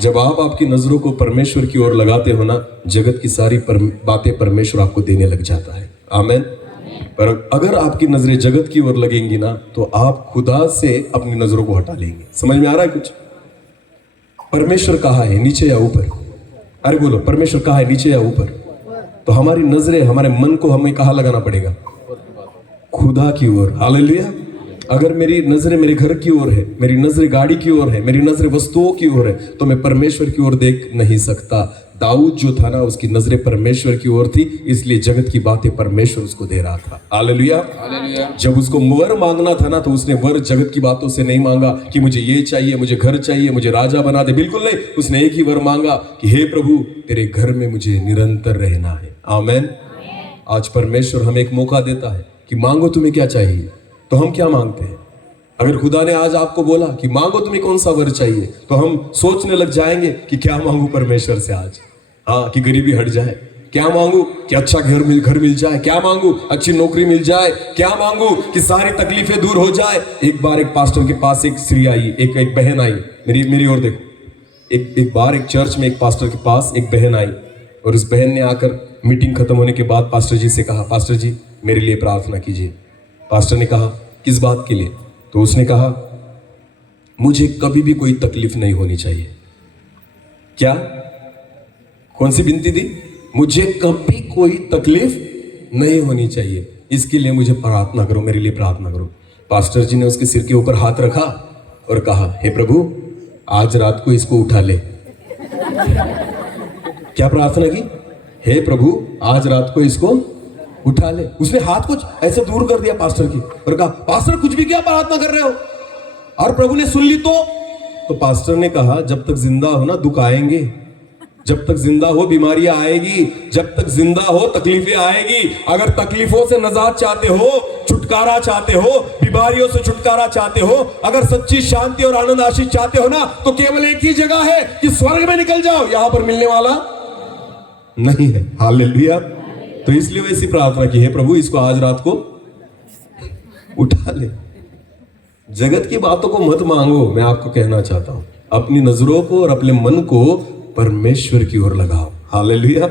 जब आप आपकी नजरों को परमेश्वर की ओर लगाते हो ना, जगत की सारी बातें परमेश्वर आपको देने लग जाता है। आमेन। पर अगर आपकी नजरें जगत की ओर लगेंगी ना, तो आप खुदा से अपनी नजरों को हटा लेंगे। समझ में आ रहा है कुछ? परमेश्वर कहाँ है, नीचे या ऊपर? अरे बोलो, परमेश्वर कहाँ है, नीचे या ऊपर? तो हमारी नजरें, हमारे मन को हमें कहाँ लगाना पड़ेगा? खुदा की ओर। हालेलुया। अगर मेरी नजरें मेरे घर की ओर है, मेरी नजरें गाड़ी की ओर है, मेरी नजरें वस्तुओं की ओर है, तो मैं परमेश्वर की ओर देख नहीं सकता। दाऊद जो था ना, उसकी नजरें परमेश्वर की ओर थी, इसलिए जगत की बातें परमेश्वर उसको दे रहा था। हालेलुया। जब उसको वर मांगना था ना, तो उसने वर जगत की बातों से नहीं मांगा कि मुझे ये चाहिए, मुझे घर चाहिए, मुझे राजा बना दे। बिल्कुल नहीं। उसने एक ही वर मांगा कि हे प्रभु, तेरे घर में मुझे निरंतर रहना है। आमेन। आज परमेश्वर हमें एक मौका देता है कि मांगो तुम्हें क्या चाहिए। तो हम क्या मांगते हैं? अगर खुदा ने आज आपको बोला कि मांगो तुम्हें कौन सा वर चाहिए, तो हम सोचने लग जाएंगे कि क्या मांगू परमेश्वर से आज। हाँ, कि गरीबी हट जाए, क्या मांगू कि अच्छा घर मिल जाए, क्या मांगू अच्छी नौकरी मिल जाए, क्या मांगू कि सारी तकलीफें दूर हो जाए। एक बार एक पास्टर के पास एक स्त्री आई, एक बहन आई। मेरी ओर देखो। एक बार एक चर्च में एक पास्टर के पास एक बहन आई, और उस बहन ने आकर मीटिंग खत्म होने के बाद पास्टर जी से कहा, पास्टर जी मेरे लिए प्रार्थना कीजिए। पास्टर ने कहा, किस बात के लिए? तो उसने कहा, मुझे कभी भी कोई तकलीफ नहीं होनी चाहिए। क्या? कौन सी विनती दी? मुझे कभी कोई तकलीफ नहीं होनी चाहिए, इसके लिए मुझे प्रार्थना करो, मेरे लिए प्रार्थना करो। पास्टर जी ने उसके सिर के ऊपर हाथ रखा और कहा, हे प्रभु, आज रात को इसको उठा ले। क्या प्रार्थना की? हे प्रभु, आज रात को इसको उठा ले। उसने हाथ कुछ ऐसे दूर कर दिया पास्टर की और कहा, पास्टर कुछ भी क्या प्रार्थना कर रहे हो? और प्रभु ने सुन ली तो पास्टर ने कहा, जब तक जिंदा हो ना दुख आएंगे, जब तक जिंदा हो बीमारियां आएगी, जब तक जिंदा हो तकलीफें आएगी। अगर तकलीफों से नजात चाहते हो, छुटकारा चाहते हो, बीमारियों से छुटकारा चाहते हो, अगर सच्ची शांति और आनंद आशीष चाहते हो ना, तो केवल एक ही जगह है कि स्वर्ग में निकल जाओ, यहां पर मिलने वाला नहीं है। हालेलुया। तो इसलिए वैसी प्रार्थना की, है प्रभु इसको आज रात को उठा ले। जगत की बातों को मत मांगो। मैं आपको कहना चाहता हूं, अपनी नजरों को और अपने मन को परमेश्वर की ओर लगाओ। हालेलुया।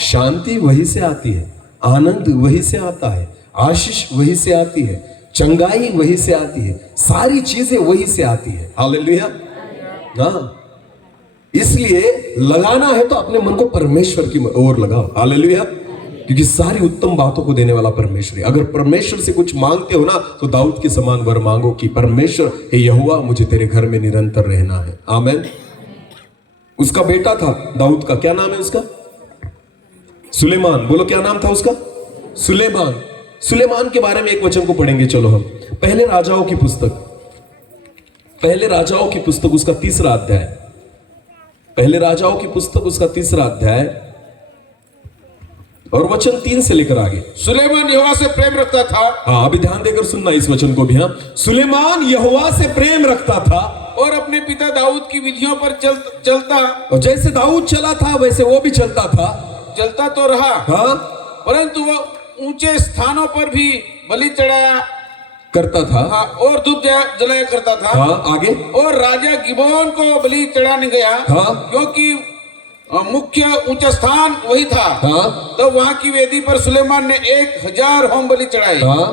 शांति वही से आती है, आनंद वही से आता है, आशीष वही से आती है, चंगाई वही से आती है, सारी चीजें वही से आती है। हालेलुया। हाँ, इसलिए लगाना है तो अपने मन को परमेश्वर की ओर लगाओ। हालेलुया। क्योंकि सारी उत्तम बातों को देने वाला परमेश्वर है। अगर परमेश्वर से कुछ मांगते हो ना, तो दाऊद के समान वर मांगो कि परमेश्वर, हे यहोवा, मुझे तेरे घर में निरंतर रहना है। आमेन। उसका बेटा था दाऊद का, क्या नाम है उसका? सुलेमान। बोलो, क्या नाम था उसका? सुलेमान। सुलेमान के बारे में एक वचन को पढ़ेंगे। चलो हम पहले राजाओं की पुस्तक उसका 3रा अध्याय। पहले राजाओं की पुस्तक उसका 3रा अध्याय और वचन 3 से लेकर आगे। सुलेमान यहोवा से प्रेम रखता था हाँ, अभी ध्यान देकर सुनना इस वचन को भी। हाँ, सुलेमान यहोवा से प्रेम रखता था और अपने पिता दाऊद की विधियों पर चलता और जैसे दाऊद चला था वैसे वो भी चलता था। चलता तो रहा, हाँ, परंतु वह ऊंचे स्थानों पर भी बलि चढ़ाया करता था। हाँ, और धूप जलाया करता था। हाँ, आगे। और राजा गिबोन को बलि चढ़ाने गया, हाँ, क्योंकि मुख्य ऊंचा स्थान वही था। हाँ, तो वहां की वेदी पर सुलेमान ने 1000 होम बलि चढ़ाए। हाँ,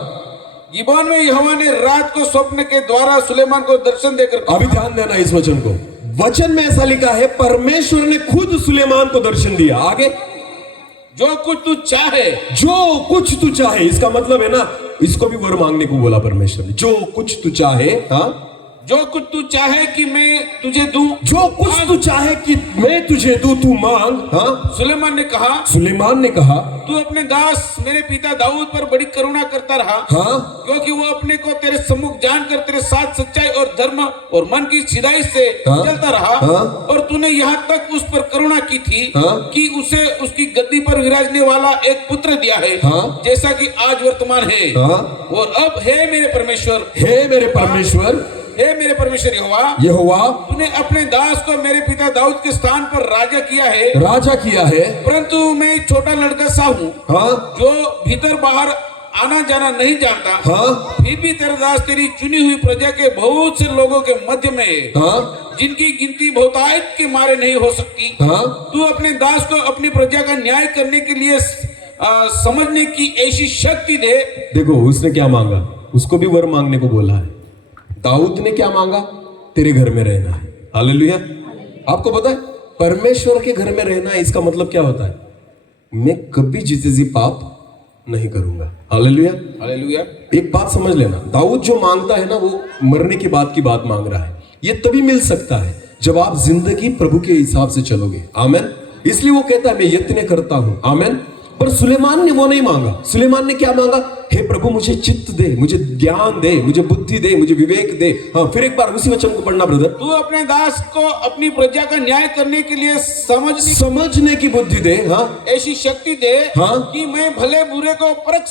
गिबोन में यहोवा ने रात को स्वप्न के द्वारा सुलेमान को दर्शन देकर कहा। अभी ध्यान देना इस वचन को। वचन में ऐसा लिखा है, परमेश्वर ने खुद सुलेमान को दर्शन दिया। आगे, जो कुछ तू चाहे, जो कुछ तू चाहे, इसका मतलब है ना, इसको भी वर मांगने को बोला परमेश्वर ने। जो कुछ तू चाहे, हाँ, जो कुछ तू चाहे कि मैं तुझे दूं, जो कुछ तू चाहे कि मैं तुझे दूं, तू मांग। हाँ, सुलेमान ने कहा, सुलेमान ने कहा, तू अपने दास मेरे पिता दाऊद पर बड़ी करुणा करता रहा, हाँ, क्योंकि वो अपने को तेरे सम्मुख जानकर तेरे साथ सच्चाई और धर्म और मन की सीधाई से हाँ, चलता रहा। हाँ, और तूने यहाँ तक उस पर करुणा की थी, हाँ, कि उसे उसकी गद्दी पर विराजने वाला एक पुत्र दिया है, हाँ, जैसा कि आज वर्तमान है। हाँ, और अब हे मेरे परमेश्वर, हे मेरे परमेश्वर, हे मेरे परमेश्वर यहोवा, यहोवा, तूने अपने दास को मेरे पिता दाऊद के स्थान पर राजा किया है, राजा किया है, परंतु मैं छोटा लड़का सा हूँ, हाँ, जो भीतर बाहर आना जाना नहीं जानता। हाँ, फिर भी तेरा दास तेरी चुनी हुई प्रजा के बहुत से लोगों के मध्य में है, हाँ, जिनकी गिनती बहुतायत के मारे नहीं हो सकती। हाँ, तू अपने दास को अपनी प्रजा का न्याय करने के लिए समझने की ऐसी शक्ति दे। देखो उसने क्या मांगा, उसको भी वर मांगने को बोला है। दाऊद ने क्या मांगा, तेरे घर में रहना है। हालेलुया। आपको पता है परमेश्वर के घर में रहना है, इसका मतलब क्या होता है, मैं कभी जीते जी पाप नहीं करूंगा। Hallelujah, hallelujah. एक बात समझ लेना, दाऊद जो मांगता है ना, वो मरने के बाद की बात मांग रहा है। ये तभी मिल सकता है जब आप जिंदगी प्रभु के हिसाब से चलोगे। आमेन। इसलिए वो कहता है मैं यत्न करता हूं। आमेन। पर सुलेमान ने वो नहीं मांगा। सुलेमान ने क्या मांगा, हे प्रभु मुझे चित्त दे, मुझे ज्ञान दे, मुझे बुद्धि दे, मुझे विवेक दे। हाँ, फिर एक बार उसी वचन को पढ़ना ब्रदर। तू अपने दास को अपनी प्रजा का न्याय करने के लिए समझने की बुद्धि दे। हाँ, ऐसी शक्ति दे, हाँ, कि मैं भले बुरे को परख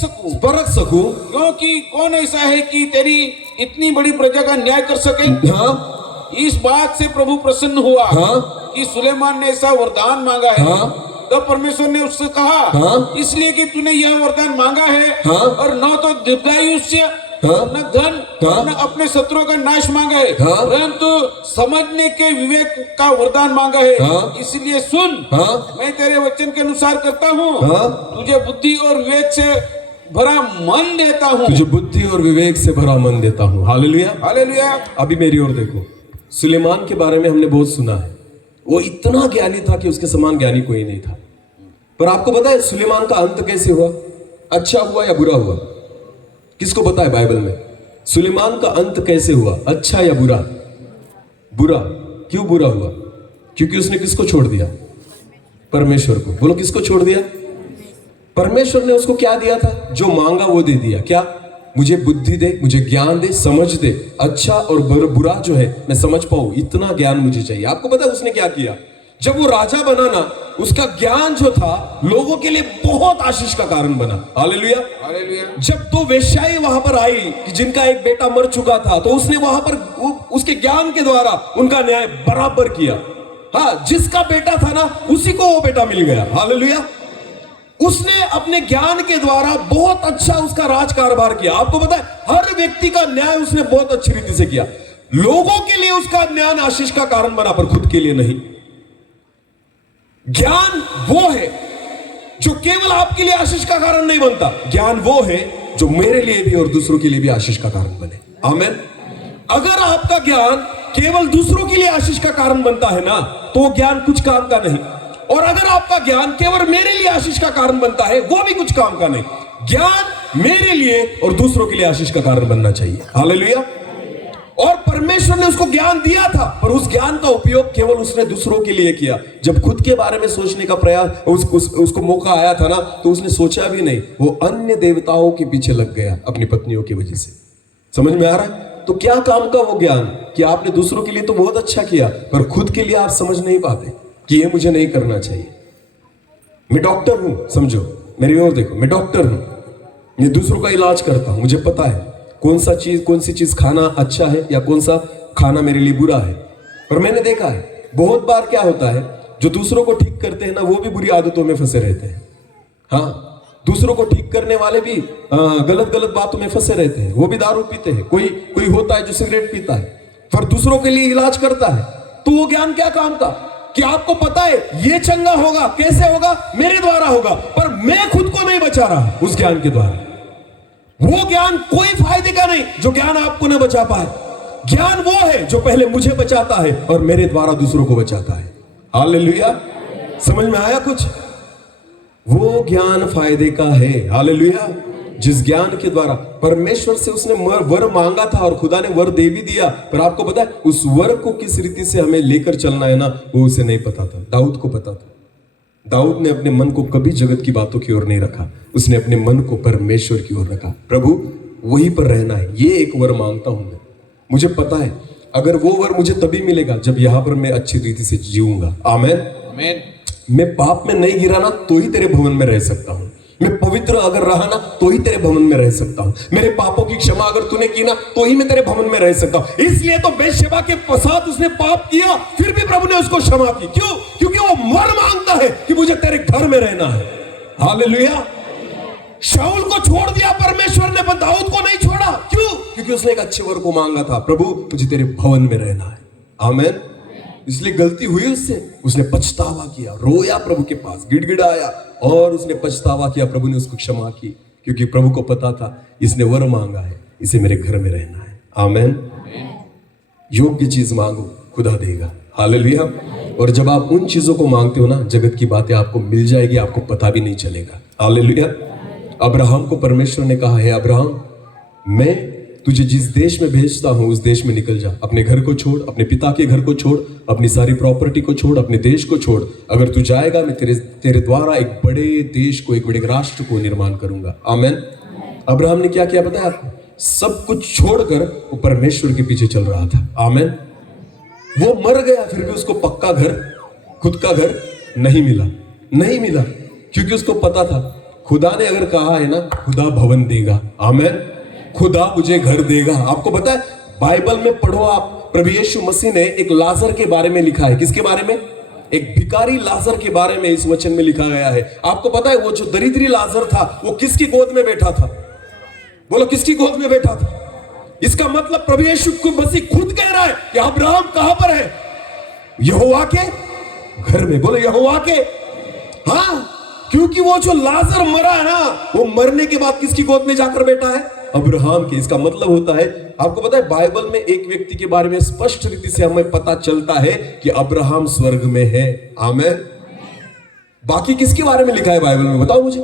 सकूं। क्योंकि कौन ऐसा है कि तेरी इतनी बड़ी प्रजा का न्याय कर सके। हाँ, इस बात से प्रभु प्रसन्न हुआ, हाँ, कि सुलेमान ने ऐसा वरदान मांगा है। हाँ, तो परमेश्वर ने उससे कहा, हाँ, इसलिए कि तूने यह वरदान मांगा है, हाँ, और न तो दीर्घायुष्य, हाँ, न धन, हाँ, न अपने शत्रुओं का नाश मांगा है, हाँ, परंतु समझने के विवेक का वरदान मांगा है। हाँ, इसलिए सुन, हाँ, मैं तेरे वचन के अनुसार करता हूँ। हाँ, तुझे बुद्धि और विवेक से भरा मन देता हूँ। तुझे बुद्धि और विवेक से भरा मन देता हूँ। Hallelujah, hallelujah. अभी मेरी ओर देखो। सुलेमान के बारे में हमने बहुत सुना है, वो इतना ज्ञानी था कि उसके समान ज्ञानी कोई नहीं था। पर आपको पता है सुलेमान का अंत कैसे हुआ, अच्छा हुआ या बुरा हुआ? किसको पता है बाइबल में सुलेमान का अंत कैसे हुआ, अच्छा या बुरा? बुरा। क्यों बुरा हुआ? क्योंकि उसने किसको छोड़ दिया? परमेश्वर को। बोलो किसको छोड़ दिया? परमेश्वर ने उसको क्या दिया था? जो मांगा वो दे दिया। क्या? मुझे बुद्धि दे, मुझे ज्ञान दे, समझ दे, अच्छा और बुरा जो है मैं समझ पाऊं, इतना ज्ञान मुझे चाहिए। आपको पता है उसने क्या किया? जब वो राजा बना ना, उसका ज्ञान जो था लोगों के लिए बहुत आशीष का कारण बना। Hallelujah, hallelujah. जब दो वेश्याएं वहां पर आई कि जिनका एक बेटा मर चुका था, तो उसने वहां पर उसके ज्ञान के द्वारा उनका न्याय बराबर किया। हाँ, जिसका बेटा था ना उसी को वो बेटा मिल गया। हालेलुया। उसने अपने ज्ञान के द्वारा बहुत अच्छा उसका राज कारोबार किया। आपको पता है हर व्यक्ति का न्याय उसने बहुत अच्छी रीति से किया। लोगों के लिए उसका ज्ञान आशीष का कारण बना, पर खुद के लिए नहीं। ज्ञान वो है जो केवल आपके लिए आशीष का कारण नहीं बनता, ज्ञान वो है जो मेरे लिए भी और दूसरों के लिए भी आशीष का कारण बने। आमीन। अगर आपका ज्ञान केवल दूसरों के लिए आशीष का कारण बनता है ना, तो वो ज्ञान कुछ काम का नहीं। और अगर आपका ज्ञान केवल मेरे लिए आशीष का कारण बनता है, वो भी कुछ काम का नहीं। ज्ञान मेरे लिए और दूसरों के लिए आशीष का कारण बनना चाहिए। हालेलुया। और परमेश्वर ने उसको ज्ञान दिया था, पर उस ज्ञान का उपयोग केवल उसने दूसरों के लिए किया। जब खुद के बारे में सोचने का प्रयास उसको मौका आया था ना, तो उसने सोचा भी नहीं, वो अन्य देवताओं के पीछे लग गया अपनी पत्नियों की वजह से। समझ में आ रहा है? तो क्या काम का वो ज्ञान कि आपने दूसरों के लिए तो बहुत अच्छा किया, पर खुद के लिए आप समझ नहीं पाते। कि ये मुझे नहीं करना चाहिए। मैं डॉक्टर हूं, समझो, मेरी ओर देखो, मैं डॉक्टर हूं, मैं दूसरों का इलाज करता हूं, मुझे पता है कौन सी चीज खाना अच्छा है या कौन सा खाना मेरे लिए बुरा है। पर मैंने देखा है बहुत बार क्या होता है, जो दूसरों को ठीक करते हैं ना, वो भी बुरी आदतों में फंसे रहते हैं। हाँ, दूसरों को ठीक करने वाले भी गलत गलत बातों में फंसे रहते हैं। वो भी दारू पीते हैं, कोई होता है जो सिगरेट पीता है, पर दूसरों के लिए इलाज करता है। तो वो ज्ञान क्या काम का कि आपको पता है ये चंगा होगा, कैसे होगा, मेरे द्वारा होगा, पर मैं खुद को नहीं बचा रहा उस ज्ञान के द्वारा। वो ज्ञान कोई फायदे का नहीं जो ज्ञान आपको न बचा पाए। ज्ञान वो है जो पहले मुझे बचाता है और मेरे द्वारा दूसरों को बचाता है। हालेलुया, समझ में आया कुछ? वो ज्ञान फायदे का है। हालेलुया, जिस ज्ञान के द्वारा परमेश्वर से उसने वर मांगा था और खुदा ने वर दे भी दिया, पर आपको पता है उस वर को किस रीति से हमें लेकर चलना है ना, वो उसे नहीं पता था। दाऊद को पता था। दाऊद ने अपने मन को कभी जगत की बातों की ओर नहीं रखा, उसने अपने मन को परमेश्वर की ओर रखा। प्रभु वहीं पर रहना है, ये एक वर मांगता हूं मैं। मुझे पता है अगर वो वर मुझे तभी मिलेगा जब यहां पर मैं अच्छी रीति से जीऊंगा। आमेन, आमेन। मैं पाप में नहीं गिरा ना तो ही तेरे भवन में रह सकता हूं। मैं पवित्र अगर रहा ना तो ही तेरे भवन में रह सकता हूं। मेरे पापों की क्षमा अगर तूने की ना तो ही मैं तेरे भवन में रह सकता हूं। इसलिए तो बेशेबा के पश्चात उसने पाप किया, फिर भी प्रभु ने उसको क्षमा की। क्यों? क्योंकि वो वर मांगता है कि मुझे तेरे घर में रहना है। हालेलुया। शाऊल को छोड़ दिया परमेश्वर ने, पर दाऊद को नहीं छोड़ा। क्यों? क्योंकि उसने एक अच्छे वर को मांगा था, प्रभु मुझे तेरे भवन में रहना है। आमेन। इसलिए गलती हुई उससे, उसने पछतावा किया, रोया प्रभु के पास, गिड़गिड़ाया और उसने पछतावा किया। प्रभु ने उसको क्षमा की, क्योंकि प्रभु को पता था इसने वर मांगा है, इसे मेरे घर में रहना है। आमेन। योग्य चीज मांगो, खुदा देगा। हालेलुया। और जब आप उन चीजों को मांगते हो ना, जगत की बातें आपको मिल जाएगी, आपको पता भी नहीं चलेगा। हालेलुया। अब्राहम को परमेश्वर ने कहा है, अब्राहम मैं तुझे जिस देश में भेजता हूं उस देश में निकल जा। अपने घर को छोड़, अपने पिता के घर को छोड़, अपनी सारी प्रॉपर्टी को छोड़, अपने देश को छोड़। अगर तू जाएगा मैं तेरे द्वारा एक बड़े देश को, एक बड़े राष्ट्र को निर्माण करूंगा। आमेन। अब्राहम ने क्या किया पता है आपको? सब कुछ छोड़कर वो परमेश्वर के पीछे चल रहा था। आमेन। वो मर गया, फिर भी उसको पक्का घर, खुद का घर नहीं मिला, क्योंकि उसको पता था खुदा ने अगर कहा है ना, खुदा भवन देगा। आमेन। खुदा मुझे घर देगा। आपको पता है बाइबल में पढ़ो आप, प्रभु यीशु मसीह ने एक लाजर के बारे में लिखा है। किसके बारे में? एक भिखारी लाजर के बारे में इस वचन में लिखा गया है। आपको पता है वो जो दरिद्री लाजर था वो किसकी गोद में बैठा था? बोलो किसकी गोद में बैठा था? इसका मतलब प्रभु यीशु मसीह खुद कह रहा है कि अब्राहम कहां पर है? यहोवा के घर में। बोलो यहोवा के। हाँ, क्योंकि वो जो लाजर मरा है ना, वो मरने के बाद किसकी गोद में जाकर बैठा है? अब्राहम के। इसका मतलब होता है, आपको पता है बाइबल में एक व्यक्ति के बारे में स्पष्ट रीति से हमें पता चलता है कि अब्राहम स्वर्ग में है। आमेन। बाकी किसके बारे में लिखा है बाइबल में? बताओ मुझे।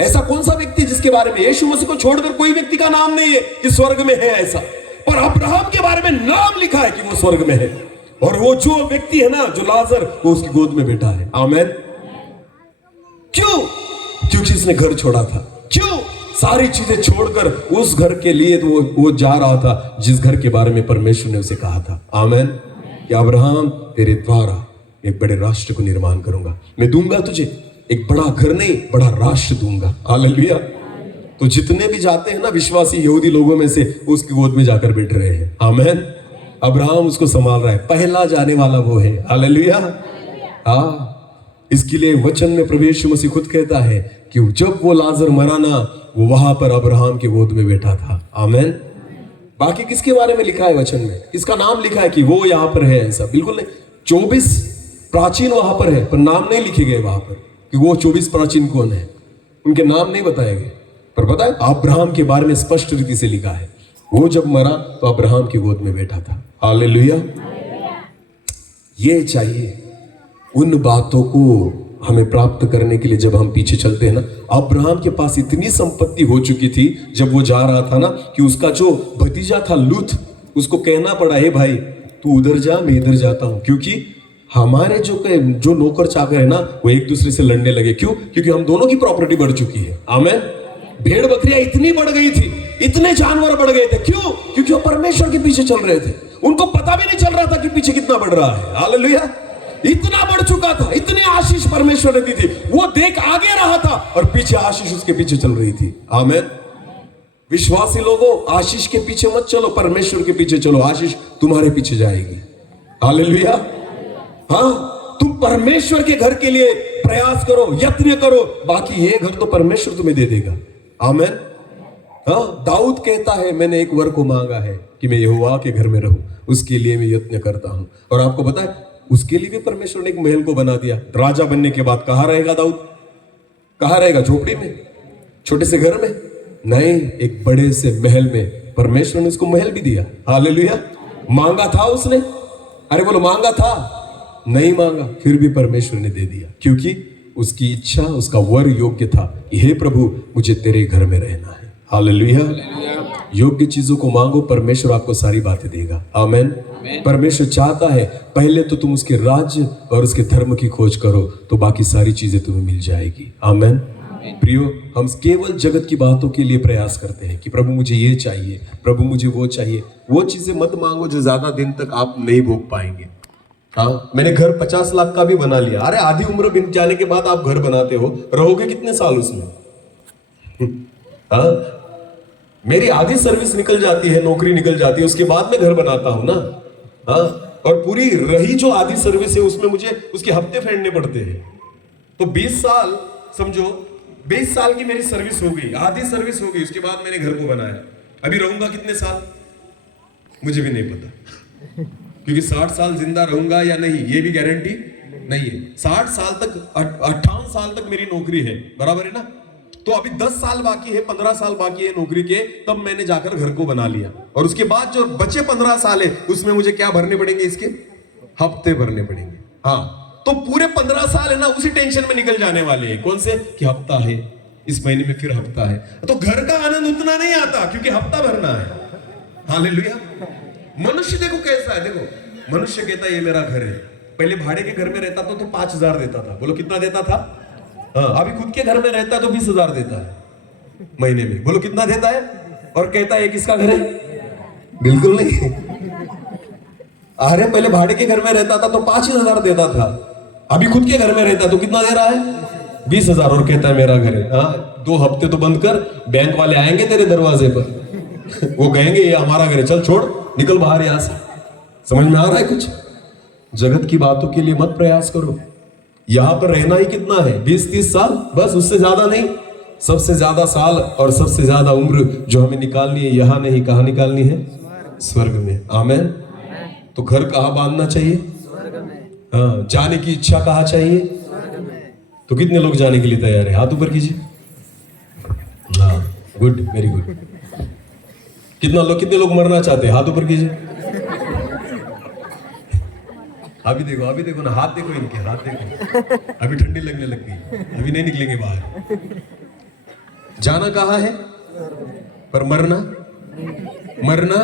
ऐसा कौन सा व्यक्ति जिसके बारे में, यीशु मसीह को छोड़कर कोई व्यक्ति का नाम नहीं है कि स्वर्ग में है ऐसा, पर अब्राहम के बारे में नाम लिखा है कि वो स्वर्ग में है। और वो जो व्यक्ति है ना, जो लाजर, वो उसकी गोद में बैठा है। आमेन। क्यों? क्योंकि इसने घर छोड़ा था। क्यों? सारी चीजें छोड़कर उस घर के लिए तो वो जा रहा था जिस घर के बारे में परमेश्वर ने उसे कहा था। आमेन। कि अब्राहम तेरे द्वारा एक बड़े राष्ट्र को निर्माण करूंगा, मैं दूंगा तुझे एक बड़ा घर नहीं, बड़ा राष्ट्र दूंगा। हालेलुया। तो जितने भी जाते हैं ना विश्वासी यहूदी लोगों में से, उसकी गोद में जाकर बैठ रहे हैं। आमेन। अब्राहम उसको संभाल रहा है, पहला जाने वाला वो है। हालेलुया। हाँ, इसके लिए वचन में प्रभु यीशु मसीह खुद कहता है कि जब वो लाजर मरा ना, वो वहां पर अब्राहम की गोद में बैठा था। आमेन। बाकी किसके बारे में लिखा है वचन में? किसका नाम लिखा है कि वो यहां पर है? ऐसा बिल्कुल नहीं। 24 प्राचीन वहां पर है, पर नाम नहीं लिखे गए वहां पर कि वो 24 प्राचीन कौन है, उनके नाम नहीं बताए गए। पर पता है अब्राहम के बारे में स्पष्ट रीति से लिखा है, वो जब मरा तो अब्राहम की गोद में बैठा था। हालेलुया। ये चाहिए उन बातों को हमें प्राप्त करने के लिए जब हम पीछे चलते हैं ना। अब्राहम के पास इतनी संपत्ति हो चुकी थी जब वो जा रहा था ना, कि उसका जो भतीजा था लूत, उसको कहना पड़ा, हे भाई तू उधर जा, मैं इधर जाता हूं, क्योंकि हमारे जो नौकर चाकर है ना, वो एक दूसरे से लड़ने लगे। क्यों? क्योंकि हम दोनों की प्रॉपर्टी बढ़ चुकी है। आमेन। भेड़ बकरियां इतनी बढ़ गई थी, इतने जानवर बढ़ गए थे। क्यों? क्योंकि वो परमेश्वर के पीछे चल रहे थे। उनको पता भी नहीं चल रहा था कि पीछे कितना बढ़ रहा है। हालेलुया। इतना बढ़ चुका था, इतनी आशीष परमेश्वर ने दी थी, वो देख आगे रहा था और पीछे आशीष उसके पीछे चल रही थी। आमीन। विश्वासी लोगों, आशीष के पीछे मत चलो, परमेश्वर के पीछे चलो, आशीष तुम्हारे पीछे जाएगी। हालेलुया। हाँ, तुम परमेश्वर के घर के लिए प्रयास करो, यत्न करो, बाकी ये घर तो परमेश्वर तुम्हें दे देगा। आमीन। हाँ, दाऊद कहता है मैंने एक वर को मांगा है कि मैं यहोवा के घर में रहूं, उसके लिए मैं यत्न करता हूं। और आपको पता है, उसके लिए भी परमेश्वर ने एक महल को बना दिया। राजा बनने के बाद कहां रहेगा दाऊद? कहां रहेगा? झोपड़ी में, छोटे से घर में? नहीं, एक बड़े से महल में। परमेश्वर ने उसको महल भी दिया। हालेलुया। मांगा था उसने? अरे बोलो, मांगा था? नहीं मांगा, फिर भी परमेश्वर ने दे दिया, क्योंकि उसकी इच्छा, उसका वर योग्य था। हे प्रभु, मुझे तेरे घर में रहना है। हालेलुया। योग्य चीजों को मांगो, परमेश्वर आपको सारी बातें देगा। आमीन। परमेश्वर चाहता है पहले तो तुम उसके राज्य और उसके धर्म की खोज करो, तो बाकी सारी चीजें तुम्हें मिल जाएगी। आमीन। प्रियो, हम केवल जगत की बातों के लिए प्रयास करते हैं कि प्रभु मुझे ये चाहिए, प्रभु मुझे वो चाहिए। वो चीजें मत मांगो जो ज्यादा दिन तक आप नहीं भोग पाएंगे। हाँ, मैंने घर 50 लाख का भी बना लिया। अरे आधी उम्र बीत जाने के बाद आप घर बनाते हो, रहोगे कितने साल उसमें? हाँ, मेरी आधी सर्विस निकल जाती है, नौकरी निकल जाती है, उसके बाद मैं घर बनाता हूं ना। हाँ, और पूरी रही जो आधी सर्विस है उसमें मुझे उसके हफ्ते फेरने पड़ते हैं। तो 20 साल समझो, 20 साल की मेरी सर्विस हो गई, आधी सर्विस हो गई, उसके बाद मैंने घर को बनाया। अभी रहूंगा कितने साल मुझे भी नहीं पता, क्योंकि 60 साल जिंदा रहूंगा या नहीं ये भी गारंटी नहीं है। 60 साल तक, 58 साल तक मेरी नौकरी है, बराबर है ना? तो अभी 10 साल बाकी है, 15 साल बाकी है नौकरी के, तब मैंने जाकर घर को बना लिया। और उसके बाद जो बचे 15 साल है उसमें मुझे क्या भरने पड़ेंगे? इसके हफ्ते भरने पड़ेंगे। हाँ, तो पूरे 15 साल है ना, उसी टेंशन में निकल जाने वाले हैं। कौन से? कि हफ्ता है, इस महीने में फिर हफ्ता है। तो घर का आनंद उतना नहीं आता, क्योंकि हफ्ता भरना है। हालेलुया। मनुष्य देखो कैसा है, देखो मनुष्य कहता है ये मेरा घर है। पहले भाड़े के घर में रहता था तो 5,000 देता था। बोलो कितना देता था? हाँ, अभी खुद के घर में रहता है तो 20,000 देता है महीने में। बोलो कितना देता है? और कहता है किसका घर है? बिल्कुल नहीं। अरे पहले भाड़े के घर में रहता था तो 5,000 देता था, अभी खुद के घर में रहता है तो कितना दे रहा है? 20,000, और कहता है मेरा घर है। हाँ, 2 हफ्ते तो बंद कर, बैंक वाले आएंगे तेरे दरवाजे पर, वो कहेंगे ये हमारा घर है, चल छोड़, निकल बाहर यहां से। समझ में आ रहा है कुछ? जगत की बातों के लिए मत प्रयास करो। यहां पर रहना ही कितना है? 20-30 साल, बस, उससे ज्यादा नहीं। सबसे ज्यादा साल और सबसे ज्यादा उम्र जो हमें निकालनी है, यहां नहीं, कहां निकालनी है? स्वर्ग में। आमीन। तो घर कहां बांधना चाहिए? हाँ, जाने की इच्छा कहां चाहिए? तो कितने लोग जाने के लिए तैयार है? हाथ ऊपर कीजिए। हाँ, गुड, वेरी गुड। कितने लोग मरना चाहते हैं? हाथ ऊपर कीजिए। अभी देखो ना, हाथ देखो इनके, हाथ देखो। अभी ठंडी लगने लग गई, अभी नहीं निकलेंगे बाहर। जाना कहाँ है? पर मरना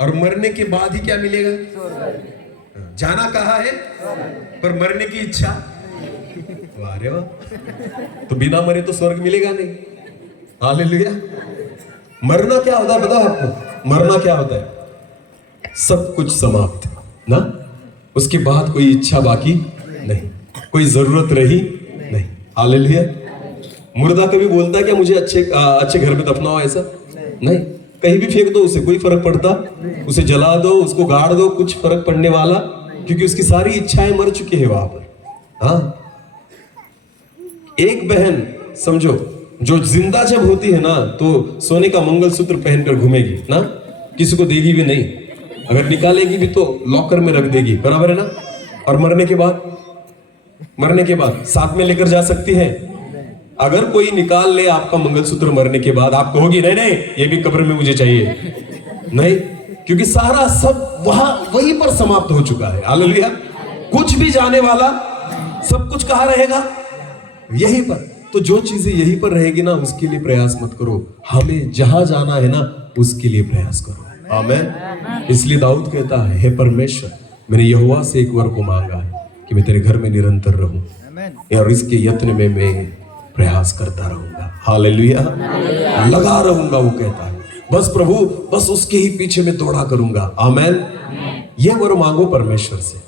और मरने के बाद ही क्या मिलेगा? जाना कहाँ है? पर मरने की इच्छा। वाह रे वाह। तो बिना मरे तो स्वर्ग मिलेगा नहीं। हालेलुया। मरना क्या होता है बताओ आपको? मरना क्या होता है? सब कुछ समाप्त ना, उसके बाद कोई इच्छा बाकी नहीं, कोई जरूरत रही नहीं। हालेलुया। मुर्दा कभी बोलता है क्या मुझे अच्छे घर में दफनाओ? ऐसा नहीं। कहीं भी फेंक दो उसे, कोई फर्क पड़ता? उसे जला दो, उसको गाड़ दो, कुछ फर्क पड़ने वाला, क्योंकि उसकी सारी इच्छाएं मर चुकी है वहां पर। हाँ, एक बहन समझो जो जिंदा जब होती है ना, तो सोने का मंगलसूत्र पहनकर घूमेगी ना, किसी को देगी भी नहीं, अगर निकालेगी भी तो लॉकर में रख देगी, बराबर है ना? और मरने के बाद साथ में लेकर जा सकती है। अगर कोई निकाल ले आपका मंगलसूत्र मरने के बाद, आप कहोगी नहीं, ये भी कब्र में मुझे चाहिए? नहीं, क्योंकि सारा सब वहीं पर समाप्त हो चुका है। हालेलुया। कुछ भी जाने वाला, सब कुछ कहाँ रहेगा? यहीं पर। तो जो चीजें यहीं पर रहेगी ना, उसके लिए प्रयास मत करो। हमें जहां जाना है ना, उसके लिए प्रयास करो। आमीन। इसलिए दाऊद कहता है, हे परमेश्वर, मैंने यहोवा से एक वर को मांगा है कि मैं तेरे घर में निरंतर रहूं, और इसके यत्न में मैं प्रयास करता रहूंगा। हालेलुया। लगा रहूंगा। वो कहता है बस प्रभु, बस उसके ही पीछे में दौड़ा करूंगा। आमीन। ये वर मांगो परमेश्वर से।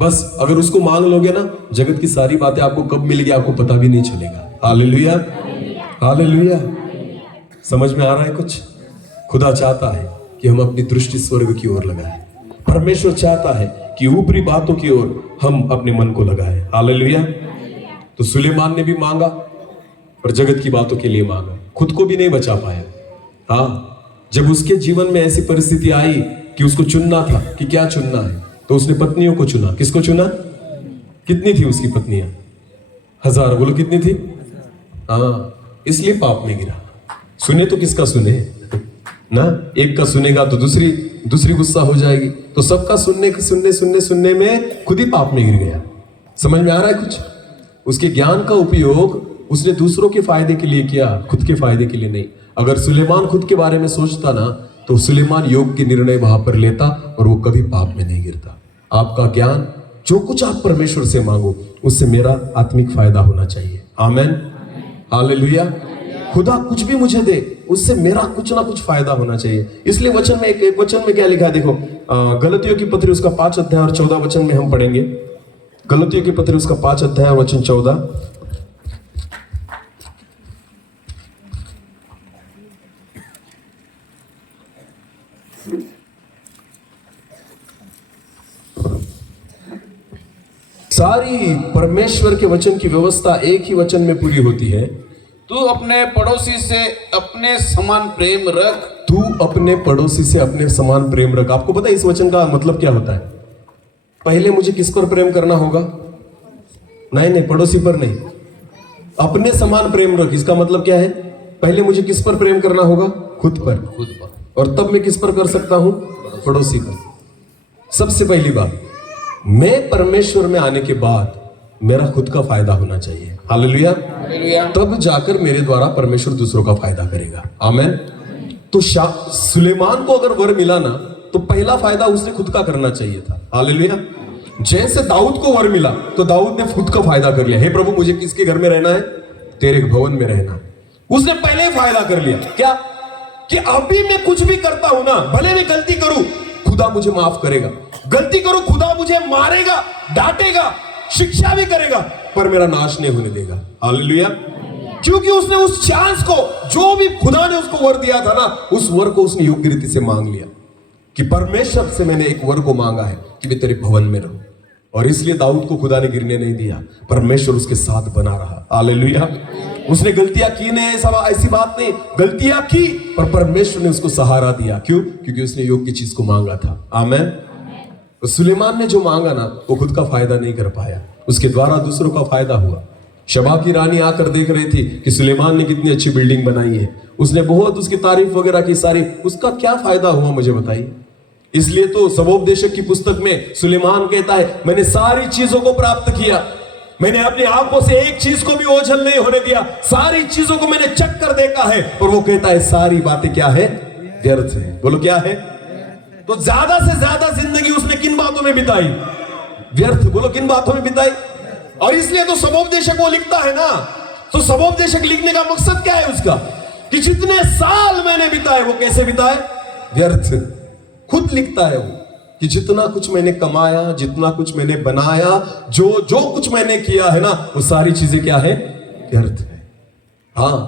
बस अगर उसको मांग लोगे ना, जगत की सारी बातें आपको कब मिलेगी आपको पता भी नहीं चलेगा। Hallelujah, hallelujah. समझ में आ रहा है कुछ? खुदा चाहता है कि हम अपनी दृष्टि स्वर्ग की ओर लगाएं। परमेश्वर चाहता है कि ऊपरी बातों की ओर हम अपने मन को लगाएं। हालेलुया। तो सुलेमान ने भी मांगा और जगत की बातों के लिए मांगा, खुद को भी नहीं बचा पाया। हाँ, जब उसके जीवन में ऐसी परिस्थिति आई कि उसको चुनना था कि क्या चुनना है, तो उसने पत्नियों को चुना। किसको चुना? कितनी थी उसकी पत्नियां? 1000। बोलो कितनी थी? हाँ, इसलिए पाप में गिरा। सुने तो किसका सुने ना, एक का सुनेगा तो दूसरी गुस्सा हो जाएगी, तो सबका सुनने में खुद ही पाप में गिर गया। समझ में आ रहा है कुछ? उसके ज्ञान का उपयोग उसने दूसरों के फायदे के लिए किया, खुद के फायदे के लिए नहीं। अगर सुलेमान खुद के बारे में सोचता ना, तो सुलेमान योग्य निर्णय वहां पर लेता और वो कभी पाप में नहीं गिरता। आपका ज्ञान, जो कुछ आप परमेश्वर से मांगो, उससे मेरा आत्मिक फायदा होना चाहिए। आमेन, हालेलुया। खुदा कुछ भी मुझे दे, उससे मेरा कुछ ना कुछ फायदा होना चाहिए। इसलिए वचन में एक वचन में क्या लिखा है देखो, गलतियों की पत्री उसका 5 अध्याय और 14 वचन में हम पढ़ेंगे। गलतियों की पत्री उसका 5 अध्याय और वचन 14। सारी परमेश्वर के वचन की व्यवस्था एक ही वचन में पूरी होती है। तू अपने पड़ोसी से अपने समान प्रेम रख। तू अपने पड़ोसी से अपने समान प्रेम रख। आपको पता है इस वचन का मतलब क्या होता है? पहले मुझे किस पर प्रेम करना होगा? नहीं, पड़ोसी पर नहीं, अपने समान प्रेम रख। इसका मतलब क्या है? पहले मुझे किस पर प्रेम करना होगा? खुद पर। और तब मैं किस पर कर सकता हूं? पड़ोसी पर। सबसे पहली बात, मैं परमेश्वर में आने के बाद मेरा खुद का फायदा होना चाहिए। हालेलुया। तब जाकर मेरे द्वारा परमेश्वर दूसरों का फायदा करेगा। आमेन। तो सुलेमान को अगर वर मिला ना, तो पहला फायदा उसने खुद का करना चाहिए था। हालेलुया। जैसे दाऊद को वर मिला तो दाऊद ने खुद का फायदा कर लिया। हे प्रभु, मुझे किसके घर में रहना है? तेरे भवन में रहना। उसने पहले फायदा कर लिया। क्या? कि अभी मैं कुछ भी करता हूं ना, भले मैं गलती करूं, खुदा मुझे माफ करेगा। गलती करूं, खुदा मुझे मारेगा, डांटेगा, शिक्षा भी करेगा, पर मेरा नाश नहीं होने देगा। हालेलुया। क्योंकि उसने उस चांस को, जो भी खुदा ने उसको वर दिया था ना, उस वर को उसने योग्य रीति से मांग लिया। कि परमेश्वर से मैंने एक वर को मांगा है कि मैं तेरे भवन में रहूं। और इसलिए दाऊद को खुदा ने गिरने नहीं दिया, परमेश्वर उसके साथ बना रहा। हालेलुया। उसने गलतियां की नहीं, ऐसी बात नहीं, गलतियां की, पर परमेश्वर ने उसको सहारा दिया। क्यों? क्योंकि उसने योग्य चीज को मांगा था। आमेन। तो सुलेमान ने जो मांगा ना, वो खुद का फायदा नहीं कर पाया, उसके द्वारा दूसरों का फायदा हुआ। शबा की रानी आकर देख रही थी कि सुलेमान ने कितनी अच्छी बिल्डिंग बनाई है, उसने बहुत उसकी तारीफ वगैरह की सारी, उसका क्या फायदा हुआ मुझे बताइए। इसलिए तो सबोपदेशक की पुस्तक में सुलेमान कहता है, मैंने सारी चीजों को प्राप्त किया, मैंने अपनी आंखों से एक चीज को भी ओझल नहीं होने दिया, सारी चीजों को मैंने चख कर देखा है। और वो कहता है सारी बातें क्या है? व्यर्थ है। बोलो क्या है? तो ज्यादा से ज्यादा जिंदगी उसने किन बातों में बिताई? व्यर्थ। बोलो किन बातों में बिताई? और इसलिए तो सबोपदेशक वो लिखता है ना, तो सबोपदेशक लिखने का मकसद क्या है उसका? कि जितने साल मैंने बिताए, वो कैसे बिताए? व्यर्थ। खुद लिखता है वो कि जितना कुछ मैंने कमाया, जितना कुछ मैंने बनाया, जो कुछ मैंने किया है ना, वो सारी चीजें क्या है? व्यर्थ है। हाँ,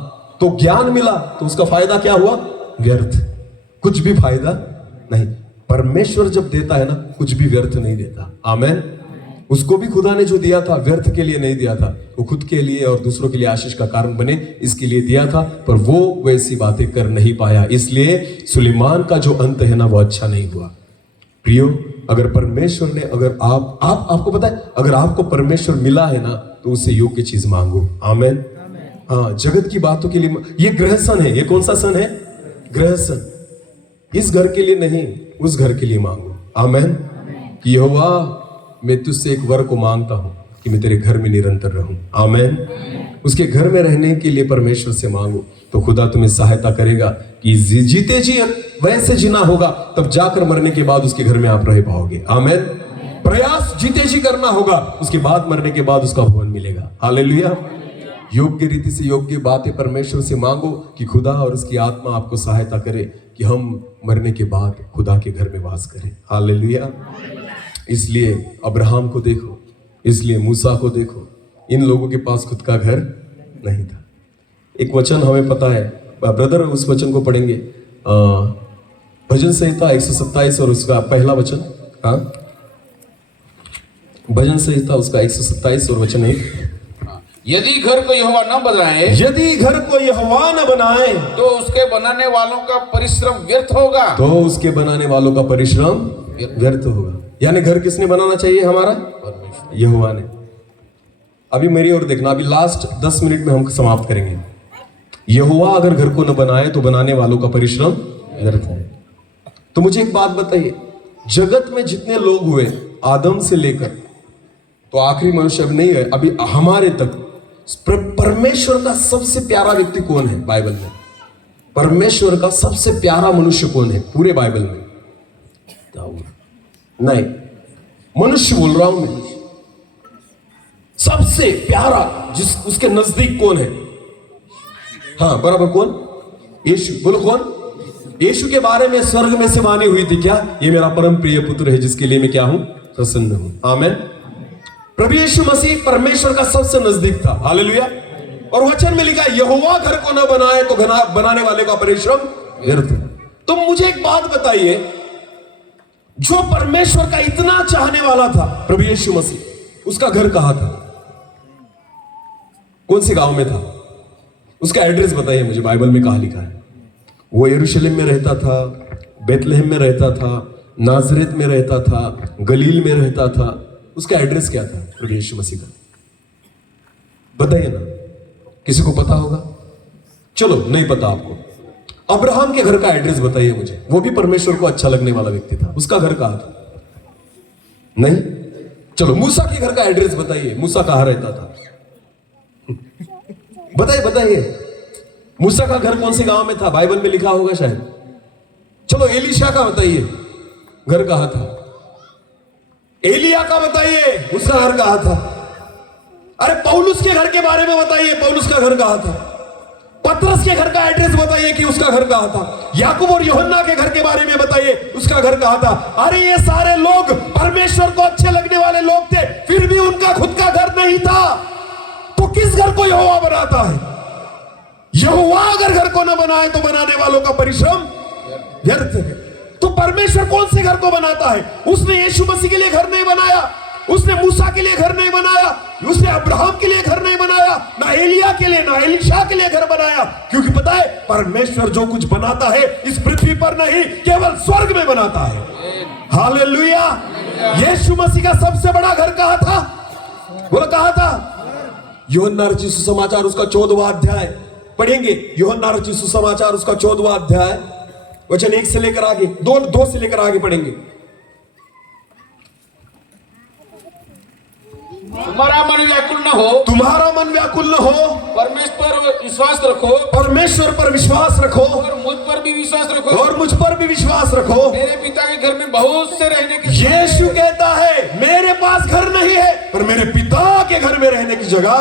तो ज्ञान मिला तो उसका फायदा क्या हुआ? व्यर्थ। कुछ भी फायदा नहीं। परमेश्वर जब देता है ना, कुछ भी व्यर्थ नहीं देता। आमेन। उसको भी खुदा ने जो दिया था व्यर्थ के लिए नहीं दिया था, वो खुद के लिए और दूसरों के लिए आशीष का कारण बने इसके लिए दिया था, पर वो वैसी बातें कर नहीं पाया। इसलिए सुलेमान का जो अंत है ना, वो अच्छा नहीं हुआ। प्रियो, अगर परमेश्वर ने, अगर आपको पता है, अगर आपको परमेश्वर मिला है ना, तो उससे योग्य चीज मांगो। आमेन। हाँ, जगत की बातों के लिए, ये ग्रह सन है। ये कौन सा सन है? ग्रह सन। इस घर के लिए नहीं, उस घर के लिए मांगो। आमेन। कि यहोवा, मैं तुझसे एक वर को मांगता हूं कि मैं तेरे घर में निरंतर रहूं। आमेन। उसके घर में रहने के लिए परमेश्वर से मांगो, तो खुदा तुम्हें सहायता करेगा कि जीते जी वैसे जीना होगा, तब जाकर मरने के बाद उसके घर में आप रह पाओगे। आमेन। प्रयास जीते जी करना होगा, उसके बाद मरने के बाद उसका भवन मिलेगा। हालेलुया। योग्य रीति से योग्य बातें परमेश्वर से मांगो कि खुदा और उसकी आत्मा आपको सहायता करे कि हम मरने के बाद खुदा के घर में वास करें। हालेलुया। इसलिए अब्राहम को देखो, इसलिए मूसा को देखो, इन लोगों के पास खुद का घर नहीं था। एक वचन हमें पता है, ब्रदर उस वचन को पढ़ेंगे, भजन संहिता 127 और उसका पहला वचन। हाँ, भजन संहिता उसका 127 और वचन 1। यदि घर को यहोवा न बनाए, यदि घर को यहोवा न बनाए तो उसके बनाने वालों का परिश्रम व्यर्थ होगा। तो उसके बनाने वालों का परिश्रम व्यर्थ होगा। यानी घर किसने बनाना चाहिए? हमारा यहोवा ने। अभी मेरी ओर देखना, अभी लास्ट 10 मिनट में हम समाप्त करेंगे। यहोवा अगर घर को न बनाए तो बनाने वालों का परिश्रम व्यर्थ है। तो मुझे एक बात बताइए, जगत में जितने लोग हुए आदम से लेकर तो आखिरी मनुष्य अभी नहीं है, अभी हमारे तक, परमेश्वर का सबसे प्यारा व्यक्ति कौन है बाइबल में? परमेश्वर का सबसे प्यारा मनुष्य कौन है पूरे बाइबल में? नहीं, मनुष्य बोल रहा हूं मैं। सबसे प्यारा जिस उसके नजदीक कौन है? हाँ बराबर, कौन? यीशु। बोलो कौन? यीशु के बारे में स्वर्ग में से वाणी हुई थी क्या? ये मेरा परम प्रिय पुत्र है जिसके लिए मैं क्या हूं? प्रसन्न हूं। आमीन। प्रभु यीशु मसीह परमेश्वर का सबसे नजदीक था। हालेलुया। और वचन में लिखा, यहोवा घर को न बनाए तो बनाने वाले का परिश्रम व्यर्थ। तो मुझे एक बात बताइए, जो परमेश्वर का इतना चाहने वाला था प्रभु यीशु मसीह, उसका घर कहां था? कौन से गांव में था? उसका एड्रेस बताइए मुझे, बाइबल में कहां लिखा है? वो यरूशलेम में रहता था, बेथलेहम में रहता था, नाजरेत में रहता था, गलील में रहता था। उसका एड्रेस क्या था प्रभु यीशु मसीह का? बताइए ना, किसी को पता होगा? चलो, नहीं पता आपको, अब्राहम के घर का एड्रेस बताइए मुझे। वो भी परमेश्वर को अच्छा लगने वाला व्यक्ति था, उसका घर कहां था? नहीं? चलो, मूसा के घर का एड्रेस बताइए, मूसा कहां रहता था? बताइए बताइए, मूसा का घर कौन से गांव में था? बाइबल में लिखा होगा शायद। चलो, एलीशा का बताइए, घर कहां था? एलिया का बताइए, उसका घर कहां था? अरे पौलुस के घर के बारे में बताइए, पौलुस का घर कहां था? पतरस के घर का एड्रेस बताइए कि उसका घर कहां था? याकूब और यूहन्ना के घर के बारे में बताइए, उसका घर कहां था? अरे ये सारे लोग परमेश्वर को अच्छे लगने वाले लोग थे, फिर भी उनका खुद का घर नहीं था। तो किस घर को यहोवा बनाता है? यहोवा अगर घर को न बनाए तो बनाने वालों का परिश्रम व्यर्थ है। तो परमेश्वर कौन से घर को बनाता है? उसने यीशु मसीह के लिए घर नहीं बनाया, उसने मूसा के लिए घर नहीं बनाया, उसने अब्राहम के लिए घर नहीं बनाया, ना एलिया के लिए, ना एलीशा के लिए घर बनाया। क्योंकि पता है, परमेश्वर जो कुछ बनाता है इस पृथ्वी पर नहीं, केवल स्वर्ग में बनाता है। हालेलुया। यीशु मसीह का सबसे बड़ा घर कहां था? बोलो कहां था? यूहन्ना रचित सुसमाचार उसका 14वां अध्याय पढ़ेंगे। यूहन्ना रचित सुसमाचार उसका 14वां अध्याय वचन 1 से लेकर आगे, 2 से लेकर आगे पढ़ेंगे। तुम्हारा मन व्याकुल न हो, तुम्हारा मन व्याकुल न हो, परमेश्वर पर विश्वास रखो, परमेश्वर पर विश्वास रखो, और मुझ पर भी विश्वास रखो, और मुझ पर भी विश्वास रखो। मेरे पिता के घर में बहुत से रहने की, यीशु कहता है मेरे पास घर नहीं है, पर मेरे पिता के घर में रहने की जगह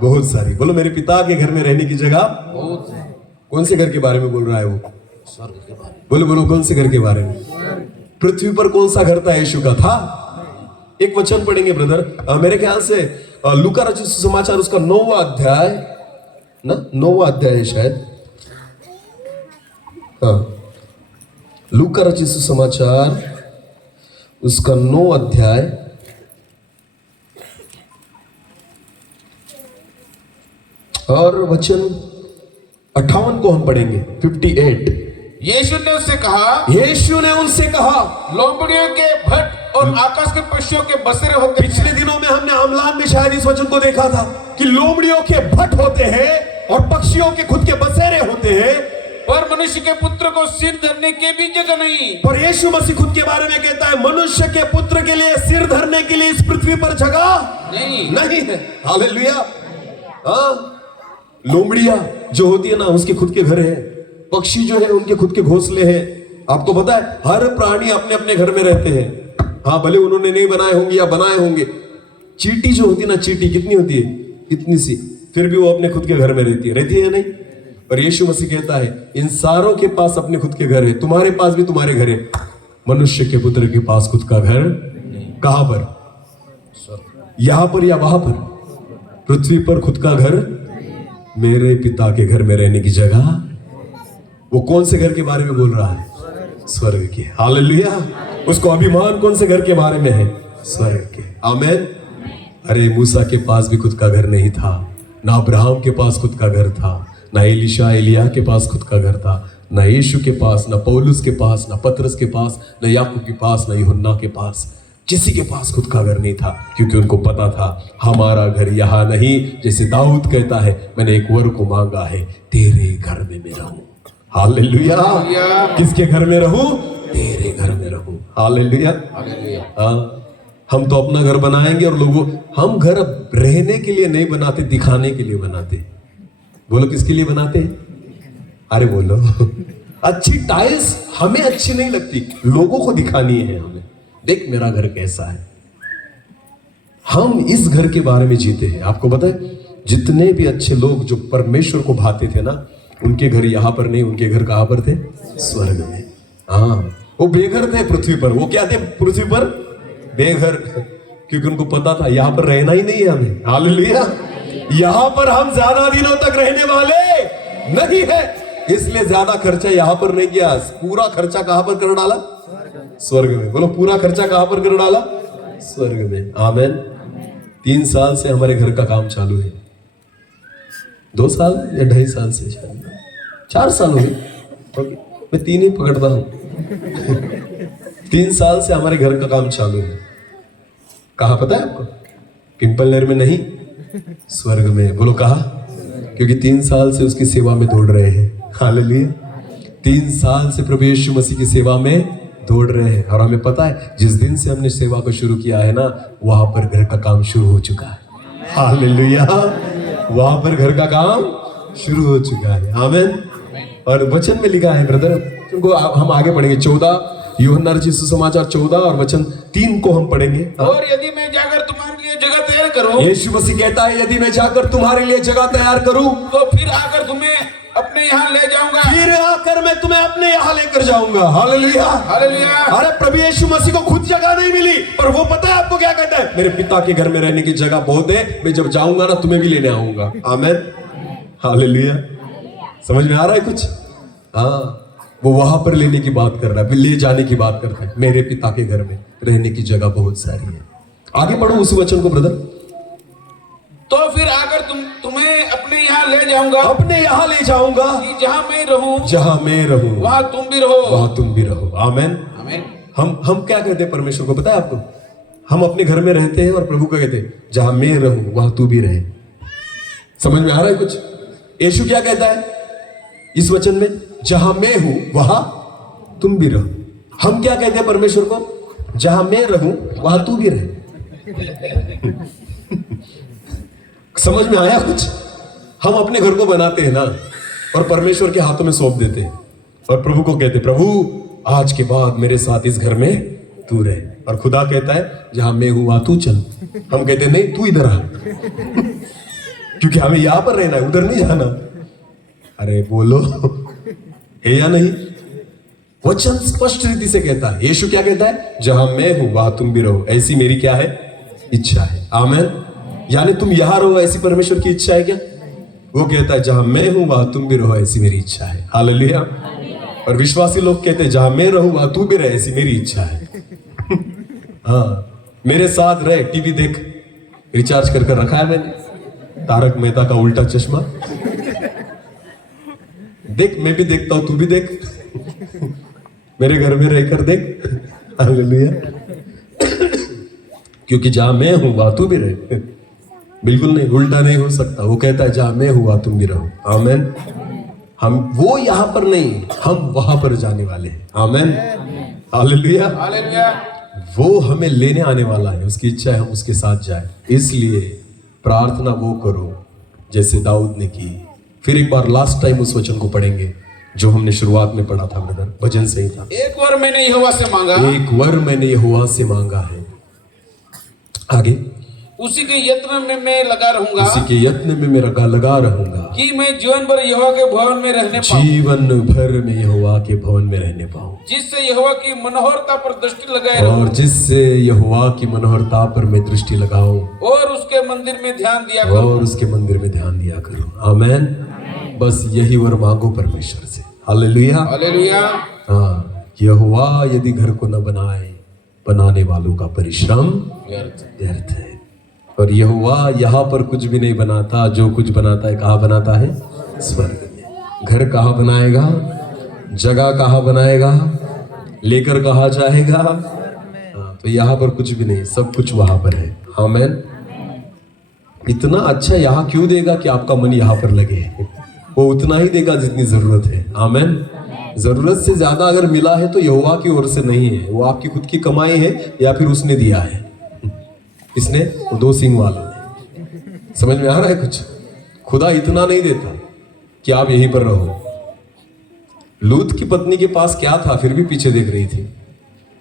बहुत सारी। बोलो, मेरे पिता के घर में रहने की जगह बहुत है। कौन से घर के बारे में बोल रहा है वो? स्वर्ग के बारे में। बोलो बोलो, कौन से घर के बारे में? पृथ्वी पर कौन सा घर था यीशु का? था। एक वचन पढ़ेंगे ब्रदर, मेरे ख्याल से लूका रचित सुसमाचार उसका 9वां अध्याय, ना 9वां अध्याय है शायद। हाँ, लूका रचित सुसमाचार उसका 9 अध्याय और वचन 58 को हम पढ़ेंगे। 58। यीशु ने उससे कहा, यीशु ने उनसे कहा, लोमड़ियों के भट्ट और आकाश के पक्षियों के बसेरे होते हैं। पिछले दिनों में हमने अमलान में शायद इस वचन को देखा था कि लोमड़ियों के भट्ट होते हैं और पक्षियों के खुद के बसेरे होते हैं, पर मनुष्य के पुत्र को सिर धरने के भी जगह नहीं। पर यीशु मसीह खुद के बारे में कहता है, मनुष्य के पुत्र के लिए सिर धरने के लिए इस पृथ्वी पर जगह नहीं है। हालेलुया। हाँ, लोमड़िया जो होती है ना, उसके खुद के घर है, पक्षी जो है उनके खुद के घोंसले हैं। आपको पता है, हर प्राणी अपने अपने घर में रहते हैं। हाँ, भले उन्होंने नहीं बनाए होंगे या बनाए होंगे। चींटी जो होती है ना, चींटी कितनी होती है? इतनी सी, फिर भी वो अपने खुद के घर में रहती है नहीं? पर यीशु मसीह कहता है, इन सारों के पास अपने खुद के घर है, तुम्हारे पास भी तुम्हारे घर है, मनुष्य के पुत्र के पास खुद का घर कहां पर? यहां पर या वहां पर? पृथ्वी पर खुद का घर, मेरे पिता के घर में रहने की जगह। वो कौन से घर के बारे में बोल रहा है? स्वर्ग के। हालेलुया। उसको अभिमान कौन से घर के बारे में है? स्वर्ग के। आमीन। अरे मूसा के पास भी खुद का घर नहीं था, ना अब्राहम के पास खुद का घर था, ना एलिशा एलिया के पास खुद का घर था, ना यीशु के पास, ना पौलुस के पास, ना पतरस के पास, ना याकूब के पास, ना यूहन्ना के पास। किसी के पास खुद का घर नहीं था, क्योंकि उनको पता था हमारा घर यहाँ नहीं। जैसे दाऊद कहता है, मैंने एक वर को मांगा है, तेरे घर में मैं रहूं। हालेलुया। किसके घर में रहूं? तेरे घर में रहूं। हालेलुया। हाँ, हम तो अपना घर बनाएंगे और लोगों, हम घर अब रहने के लिए नहीं बनाते, दिखाने के लिए बनाते। बोलो किसके लिए बनाते? अरे बोलो। अच्छी टाइल्स हमें अच्छी नहीं लगती, लोगों को दिखानी है हमें, देख मेरा घर कैसा है। हम इस घर के बारे में जीते हैं। आपको पता है, जितने भी अच्छे लोग जो परमेश्वर को भाते थे ना, उनके घर यहां पर नहीं, उनके घर कहां पर थे? स्वर्ग में। हाँ, वो बेघर थे पृथ्वी पर। वो क्या थे पृथ्वी पर? बेघर। क्योंकि उनको पता था यहां पर रहना ही नहीं है हमें। हालेलुया। यहां पर हम ज्यादा दिनों तक रहने वाले नहीं है, इसलिए ज्यादा खर्चा यहां पर नहीं किया। पूरा खर्चा कहां पर कर डाला? स्वर्ग में। बोलो पूरा खर्चा कहां पर कर डाला? स्वर्ग में। आमीन। 3 साल से हमारे घर का काम चालू है। 2 साल या 2.5 साल से, 4 साल हो गए, मैं 3 ही पकड़ता हूं। 3 साल से हमारे घर का काम चालू है। कहा पता है आपको? पिंपल नहर में नहीं, स्वर्ग में। बोलो कहा? क्योंकि 3 साल से उसकी सेवा में दौड़ रहे हैं। हालेलुया। 3 साल से प्रभु यीशु मसीह की सेवा में दौड़ रहे हैं। और हमें पता है, जिस दिन से हमने सेवा को शुरू किया है ना, वहां पर घर का काम शुरू हो चुका है। हालेलुया। वहां पर घर का काम शुरू हो चुका है। आमीन। और वचन में लिखा है ब्रदर, तुमको हम आगे पढ़ेंगे 14 यूहन्ना रचित सुसमाचार 14 और वचन 3 को हम पढ़ेंगे। और यदि मैं जाकर तुम्हारे लिए जगह तैयार करूं, यीशु मसीह कहता है, यदि मैं जाकर तुम्हारे लिए जगह तैयार करूं, तो फिर आकर तुम्हें अपने यहाँ ले जाऊंगा। फिर आकर मैं तुम्हें अपने यहाँ लेकर जाऊंगा। हालेलुया। हालेलुया। अरे प्रभु यीशु मसीह को खुद जगह नहीं मिली, पर वो पता है आपको क्या कहता है? मेरे पिता के घर में रहने की जगह बहुत है, मैं जब जाऊंगा ना तुम्हें भी लेने आऊंगा। आमीन। हालेलुया। समझ में आ रहा है कुछ? हाँ, वो वहां पर लेने की बात कर रहा है, ले जाने की बात करता है। मेरे पिता के घर में रहने की जगह बहुत सारी है। आगे पढ़ो उस वचन को ब्रदर। तो फिर आकर तुम्हें अपने यहाँ ले जाऊंगा, अपने यहाँ ले जाऊंगा, कि जहाँ मैं रहूं, जहाँ मैं रहूं वहां तुम भी रहो। वहां तुम भी रहो। आमीन। आमीन। हम क्या कहते हैं परमेश्वर को, पता है आपको? हम अपने घर में रहते हैं और प्रभु को कहते हैं, जहां मैं रहूं वहां तू भी रहे। समझ में आ रहा है कुछ? यीशु क्या कहता है इस वचन में? जहां मैं हूं वहां तुम भी रहो। हम क्या कहते हैं परमेश्वर को? जहां मैं रहूं वहां तू भी रहे। समझ में आया कुछ? हम अपने घर को बनाते हैं ना, और परमेश्वर के हाथों में सौंप देते हैं, और प्रभु को कहते, प्रभु आज के बाद मेरे साथ इस घर में तू रहे। और खुदा कहता है, जहां मैं हूं वहां तू चल। हम कहते नहीं, तू इधर आ, क्योंकि हमें यहां पर रहना है, उधर नहीं जाना। अरे बोलो है या नहीं? वचन स्पष्ट रीति से कहता है। यीशु क्या कहता है? जहां मैं हूं वहां तुम भी रहो, ऐसी मेरी क्या है? इच्छा है। आमीन। यानी तुम यहां रहो, ऐसी परमेश्वर की इच्छा है क्या? वो कहता है, जहां मैं हूं वहां तुम भी रहो, ऐसी मेरी इच्छा है। हालेलुया। और विश्वासी लोग कहते हैं, जहां मैं रहूं वहां तू भी रहे, ऐसी मेरी इच्छा है। हाँ, मेरे साथ रहे, टीवी देख, रिचार्ज कर रखा है मैंने, तारक मेहता का उल्टा चश्मा देख, मैं भी देखता हूं, तू भी देख, मेरे घर में रहकर देख। हालेलुया। क्योंकि जहां मैं हूं वहां तू भी रहे। बिल्कुल नहीं, उल्टा नहीं हो सकता। वो कहता है, जहां मैं हूं वहां तुम भी रहो। आमीन। हम वो यहां पर नहीं, हम वहां पर जाने वाले हैं। आमीन। हालेलुया। हालेलुया। वो हमें लेने आने वाला है, उसकी इच्छा है हम उसके साथ जाए। इसलिए प्रार्थना वो करो जैसे दाऊद ने की। फिर एक बार लास्ट टाइम उस वचन को पढ़ेंगे जो हमने शुरुआत में पढ़ा था ब्रदर, भजन से ही था। एक वर मैंने यहोवा से मांगा, एक वर मैंने यहोवा से मांगा है। आगे, उसी के यत्न में मैं लगा रहूंगा उसी के यत्न में मैं लगा रहूंगा कि मैं जीवन भर यहोवा के भवन में रहने पाऊं, जीवन भर में यहोवा के भवन में रहने पाऊं, जिससे यहोवा की मनोहरता पर दृष्टि लगाए और रहूं जिससे यहोवा की मनोहरता पर मैं दृष्टि लगाऊं और उसके मंदिर में ध्यान दिया करूं। और उसके मंदिर में ध्यान दिया करूं। आमेन। बस यही वर मांगो परमेश्वर से। हालेलुया। हालेलुया। हाँ, यहोवा यदि घर को न बनाए, बनाने वालों का परिश्रम व्यर्थ है। और यहोवा यहाँ पर कुछ भी नहीं बनाता, जो कुछ बनाता है कहाँ बनाता है? स्वर्ग में। घर कहाँ बनाएगा? जगह कहाँ बनाएगा? लेकर कहाँ जाएगा? हाँ, तो यहाँ पर कुछ भी नहीं, सब कुछ वहां पर है। आमेन। इतना अच्छा यहाँ क्यों देगा कि आपका मन यहाँ पर लगे? वो उतना ही देगा जितनी जरूरत है। आमेन। जरूरत से ज्यादा अगर मिला है तो यहोवा की ओर से नहीं है, वो आपकी खुद की कमाई है या फिर उसने दिया है। इसने वो 2 सींग वाला ने। समझ में आ रहा है कुछ? खुदा इतना नहीं देता कि आप यहीं पर रहो। लूत की पत्नी के पास क्या था फिर भी पीछे देख रही थी?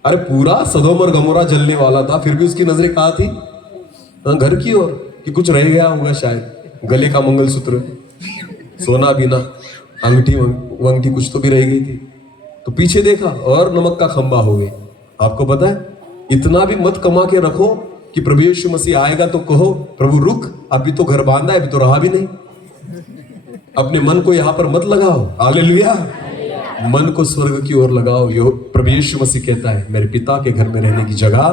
अरे पूरा सदोम और गमोरा जलने वाला था, फिर भी उसकी नजरें कहाँ थी? घर की ओर, कि कुछ रह गया होगा शायद, गले का मंगलसूत्र, सोना बीना, अंगठी वंगठी कुछ तो भी रह गई थी, तो पीछे देखा और नमक का खंबा हो गए। आपको पता है, इतना भी मत कमा के रखो कि प्रभु यीशु मसीह आएगा तो कहो प्रभु रुक, अभी तो घर बांधा है, अभी तो रहा भी नहीं। अपने मन को यहां पर मत लगाओ। हालेलुया। मन को स्वर्ग की ओर लगाओ। प्रभु यीशु मसीह कहता है मेरे पिता के घर में रहने की जगह,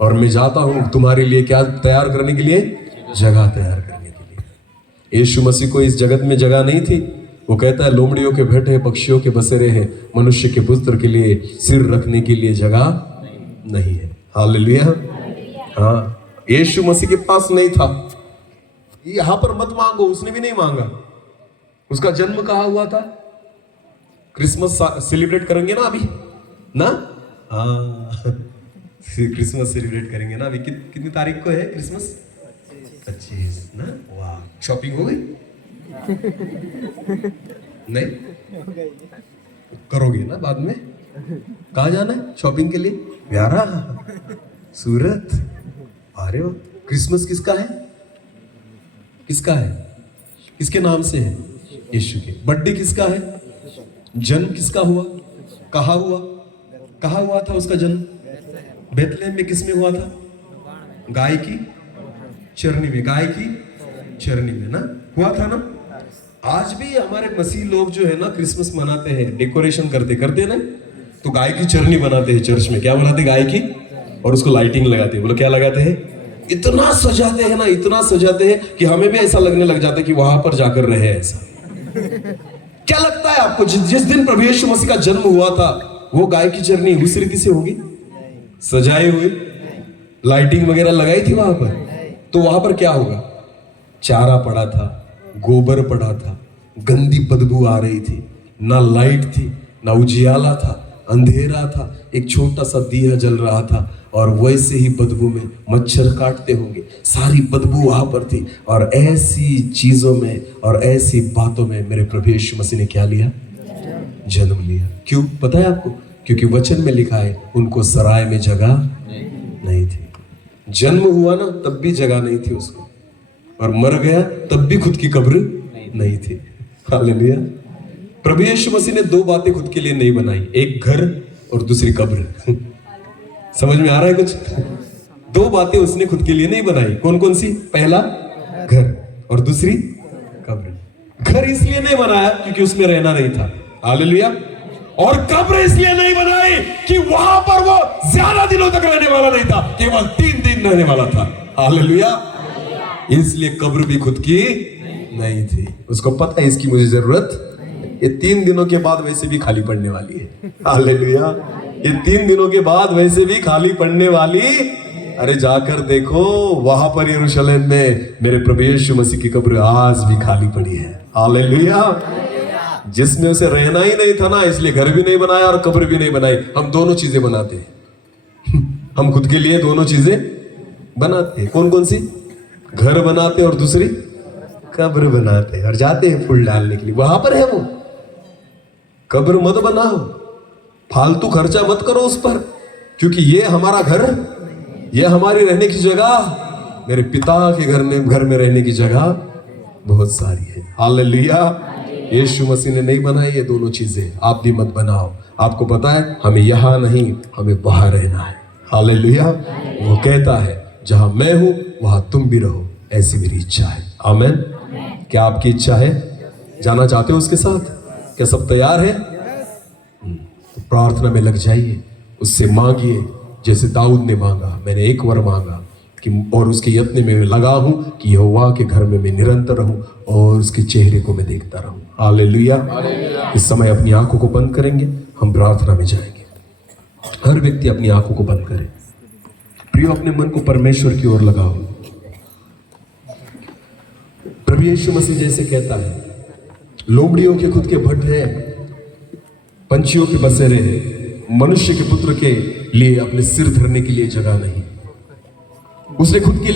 और मैं जाता हूं तुम्हारे लिए क्या तैयार करने के लिए? जगह तैयार करने के लिए। यीशु मसीह को इस जगत में जगह नहीं थी। वो कहता है लोमड़ियों के बैठे, पक्षियों के बसेरे हैं, मनुष्य के पुत्र के लिए सिर रखने के लिए जगह नहीं है। हालेलुया। हाँ, यीशु मसीह के पास नहीं था। यहां पर मत मांगो, उसने भी नहीं मांगा। उसका जन्म कहाँ हुआ था? क्रिसमस सेलिब्रेट करेंगे ना अभी ना? हाँ, क्रिसमस सेलिब्रेट करेंगे ना अभी। कितनी तारीख को है क्रिसमस? 25 ना? वाह, शॉपिंग हो गई? नहीं करोगे ना बाद में? कहाँ जाना है शॉपिंग के लिए? प्यारा सूरत। अरे वाह, क्रिसमस किसका है? किसका है? किसके नाम से है? यीशु के। बर्थडे किसका है? जन्म किसका हुआ? कहाँ हुआ? कहाँ हुआ था उसका जन्म? बेथलेहम में। किसमें हुआ था? गाय की चरनी में। गाय की चरनी में ना हुआ था ना। आज भी हमारे मसीह लोग जो है ना क्रिसमस मनाते हैं, डेकोरेशन करते ना, तो गाय की चरनी बनाते हैं चर्च में। क्या बनाते? गाय की, और उसको लाइटिंग लगाते हैं। बोलो क्या लगाते हैं? इतना सजाते हैं ना, इतना सजाते हैं कि हमें भी ऐसा लगने लग जाता है कि वहां पर जाकर रहे ऐसा। क्या लगता है आपको जिस दिन प्रभु यीशु मसीह का जन्म हुआ था वो गाय की चरनी उस रीति से होगी? सजाए हुए, लाइटिंग वगैरह लगाई थी वहां पर, तो वहां पर क्या होगा? चारा पड़ा था, गोबर पड़ा था, गंदी बदबू आ रही थी, ना लाइट थी, ना उजियाला था, अंधेरा था, एक छोटा सा दिया जल रहा था, और वैसे ही बदबू में मच्छर काटते होंगे। सारी बदबू वहां पर थी, और ऐसी चीजों में और ऐसी बातों में मेरे प्रभु यीशु मसीह ने क्या लिया? जन्म लिया। क्यों पता है आपको? क्योंकि वचन में लिखा है उनको सराय में जगह नहीं थी। जन्म हुआ ना तब भी जगह नहीं थी उसको, और मर गया तब भी खुद की कब्र नहीं थी। हालेलुया। प्रभु यीशु मसीह ने 2 बातें खुद के लिए नहीं बनाई, एक घर और दूसरी कब्र। समझ में आ रहा है कुछ? 2 बातें उसने खुद के लिए नहीं बनाई। कौन कौन सी? पहला घर और दूसरी कब्र। घर इसलिए नहीं बनाया क्योंकि उसमें रहना नहीं था। हालेलुया। और कब्र इसलिए नहीं बनाई कि वहां पर वो ज्यादा दिनों तक रहने वाला नहीं था, केवल 3 दिन रहने वाला था। हालेलुया। इसलिए कब्र भी खुद की नहीं थी। उसको पता है इसकी मुझे जरूरत, ये 3 दिनों के बाद वैसे भी खाली पड़ने वाली है। हालेलुया। ये 3 दिनों के बाद वैसे भी खाली पड़ने वाली। अरे जाकर देखो वहां पर यरूशलेम में मेरे प्रभु यीशु मसीह की कब्र आज भी खाली पड़ी है। हालेलुया। जिसमें उसे रहना ही नहीं था ना, इसलिए घर भी नहीं बनाया और कब्र भी नहीं बनाई। हम दोनों चीजें बनाते हैं। हम खुद के लिए दोनों चीजें बनाते हैं। कौन कौन सी? घर बनाते और दूसरी कब्र बनाते हैं, और जाते हैं फूल डालने के लिए। वहां पर है वो। कब्र मत बनाओ, फालतू खर्चा मत करो उस पर, क्योंकि ये हमारा घर, ये हमारी रहने की जगह मेरे पिता के घर में रहने की जगह बहुत सारी है। हालेलुया। यीशु मसीह ने नहीं बनाई ये दोनों चीजें, आप भी मत बनाओ। आपको पता है हमें यहाँ नहीं, हमें वहां रहना है। हालेलुया। वो कहता है जहां मैं हूं वहां तुम भी रहो, ऐसी मेरी इच्छा है। आमीन। क्या आपकी इच्छा है? जाना चाहते हो उसके साथ? क्या सब तैयार है? तो प्रार्थना में लग जाइए, उससे मांगिए जैसे दाऊद ने मांगा। मैंने एक वर मांगा कि और उसके यत्न में मैं लगा हूं कि यहोवा के घर में मैं निरंतर रहूं और उसके चेहरे को मैं देखता रहूं। हालेलुया। इस समय अपनी आंखों को बंद करेंगे, हम प्रार्थना में जाएंगे। हर व्यक्ति अपनी आंखों को बंद करे। प्रियो, अपने मन को परमेश्वर की ओर लगाओ। प्रभु यीशु मसीह जैसे कहता है, लोमड़ियों के खुद के भट्ट है, पंछियों के बसेरे है, मनुष्य के पुत्र के लिए अपने सिर धरने के लिए जगह नहीं। उसने खुद के लिए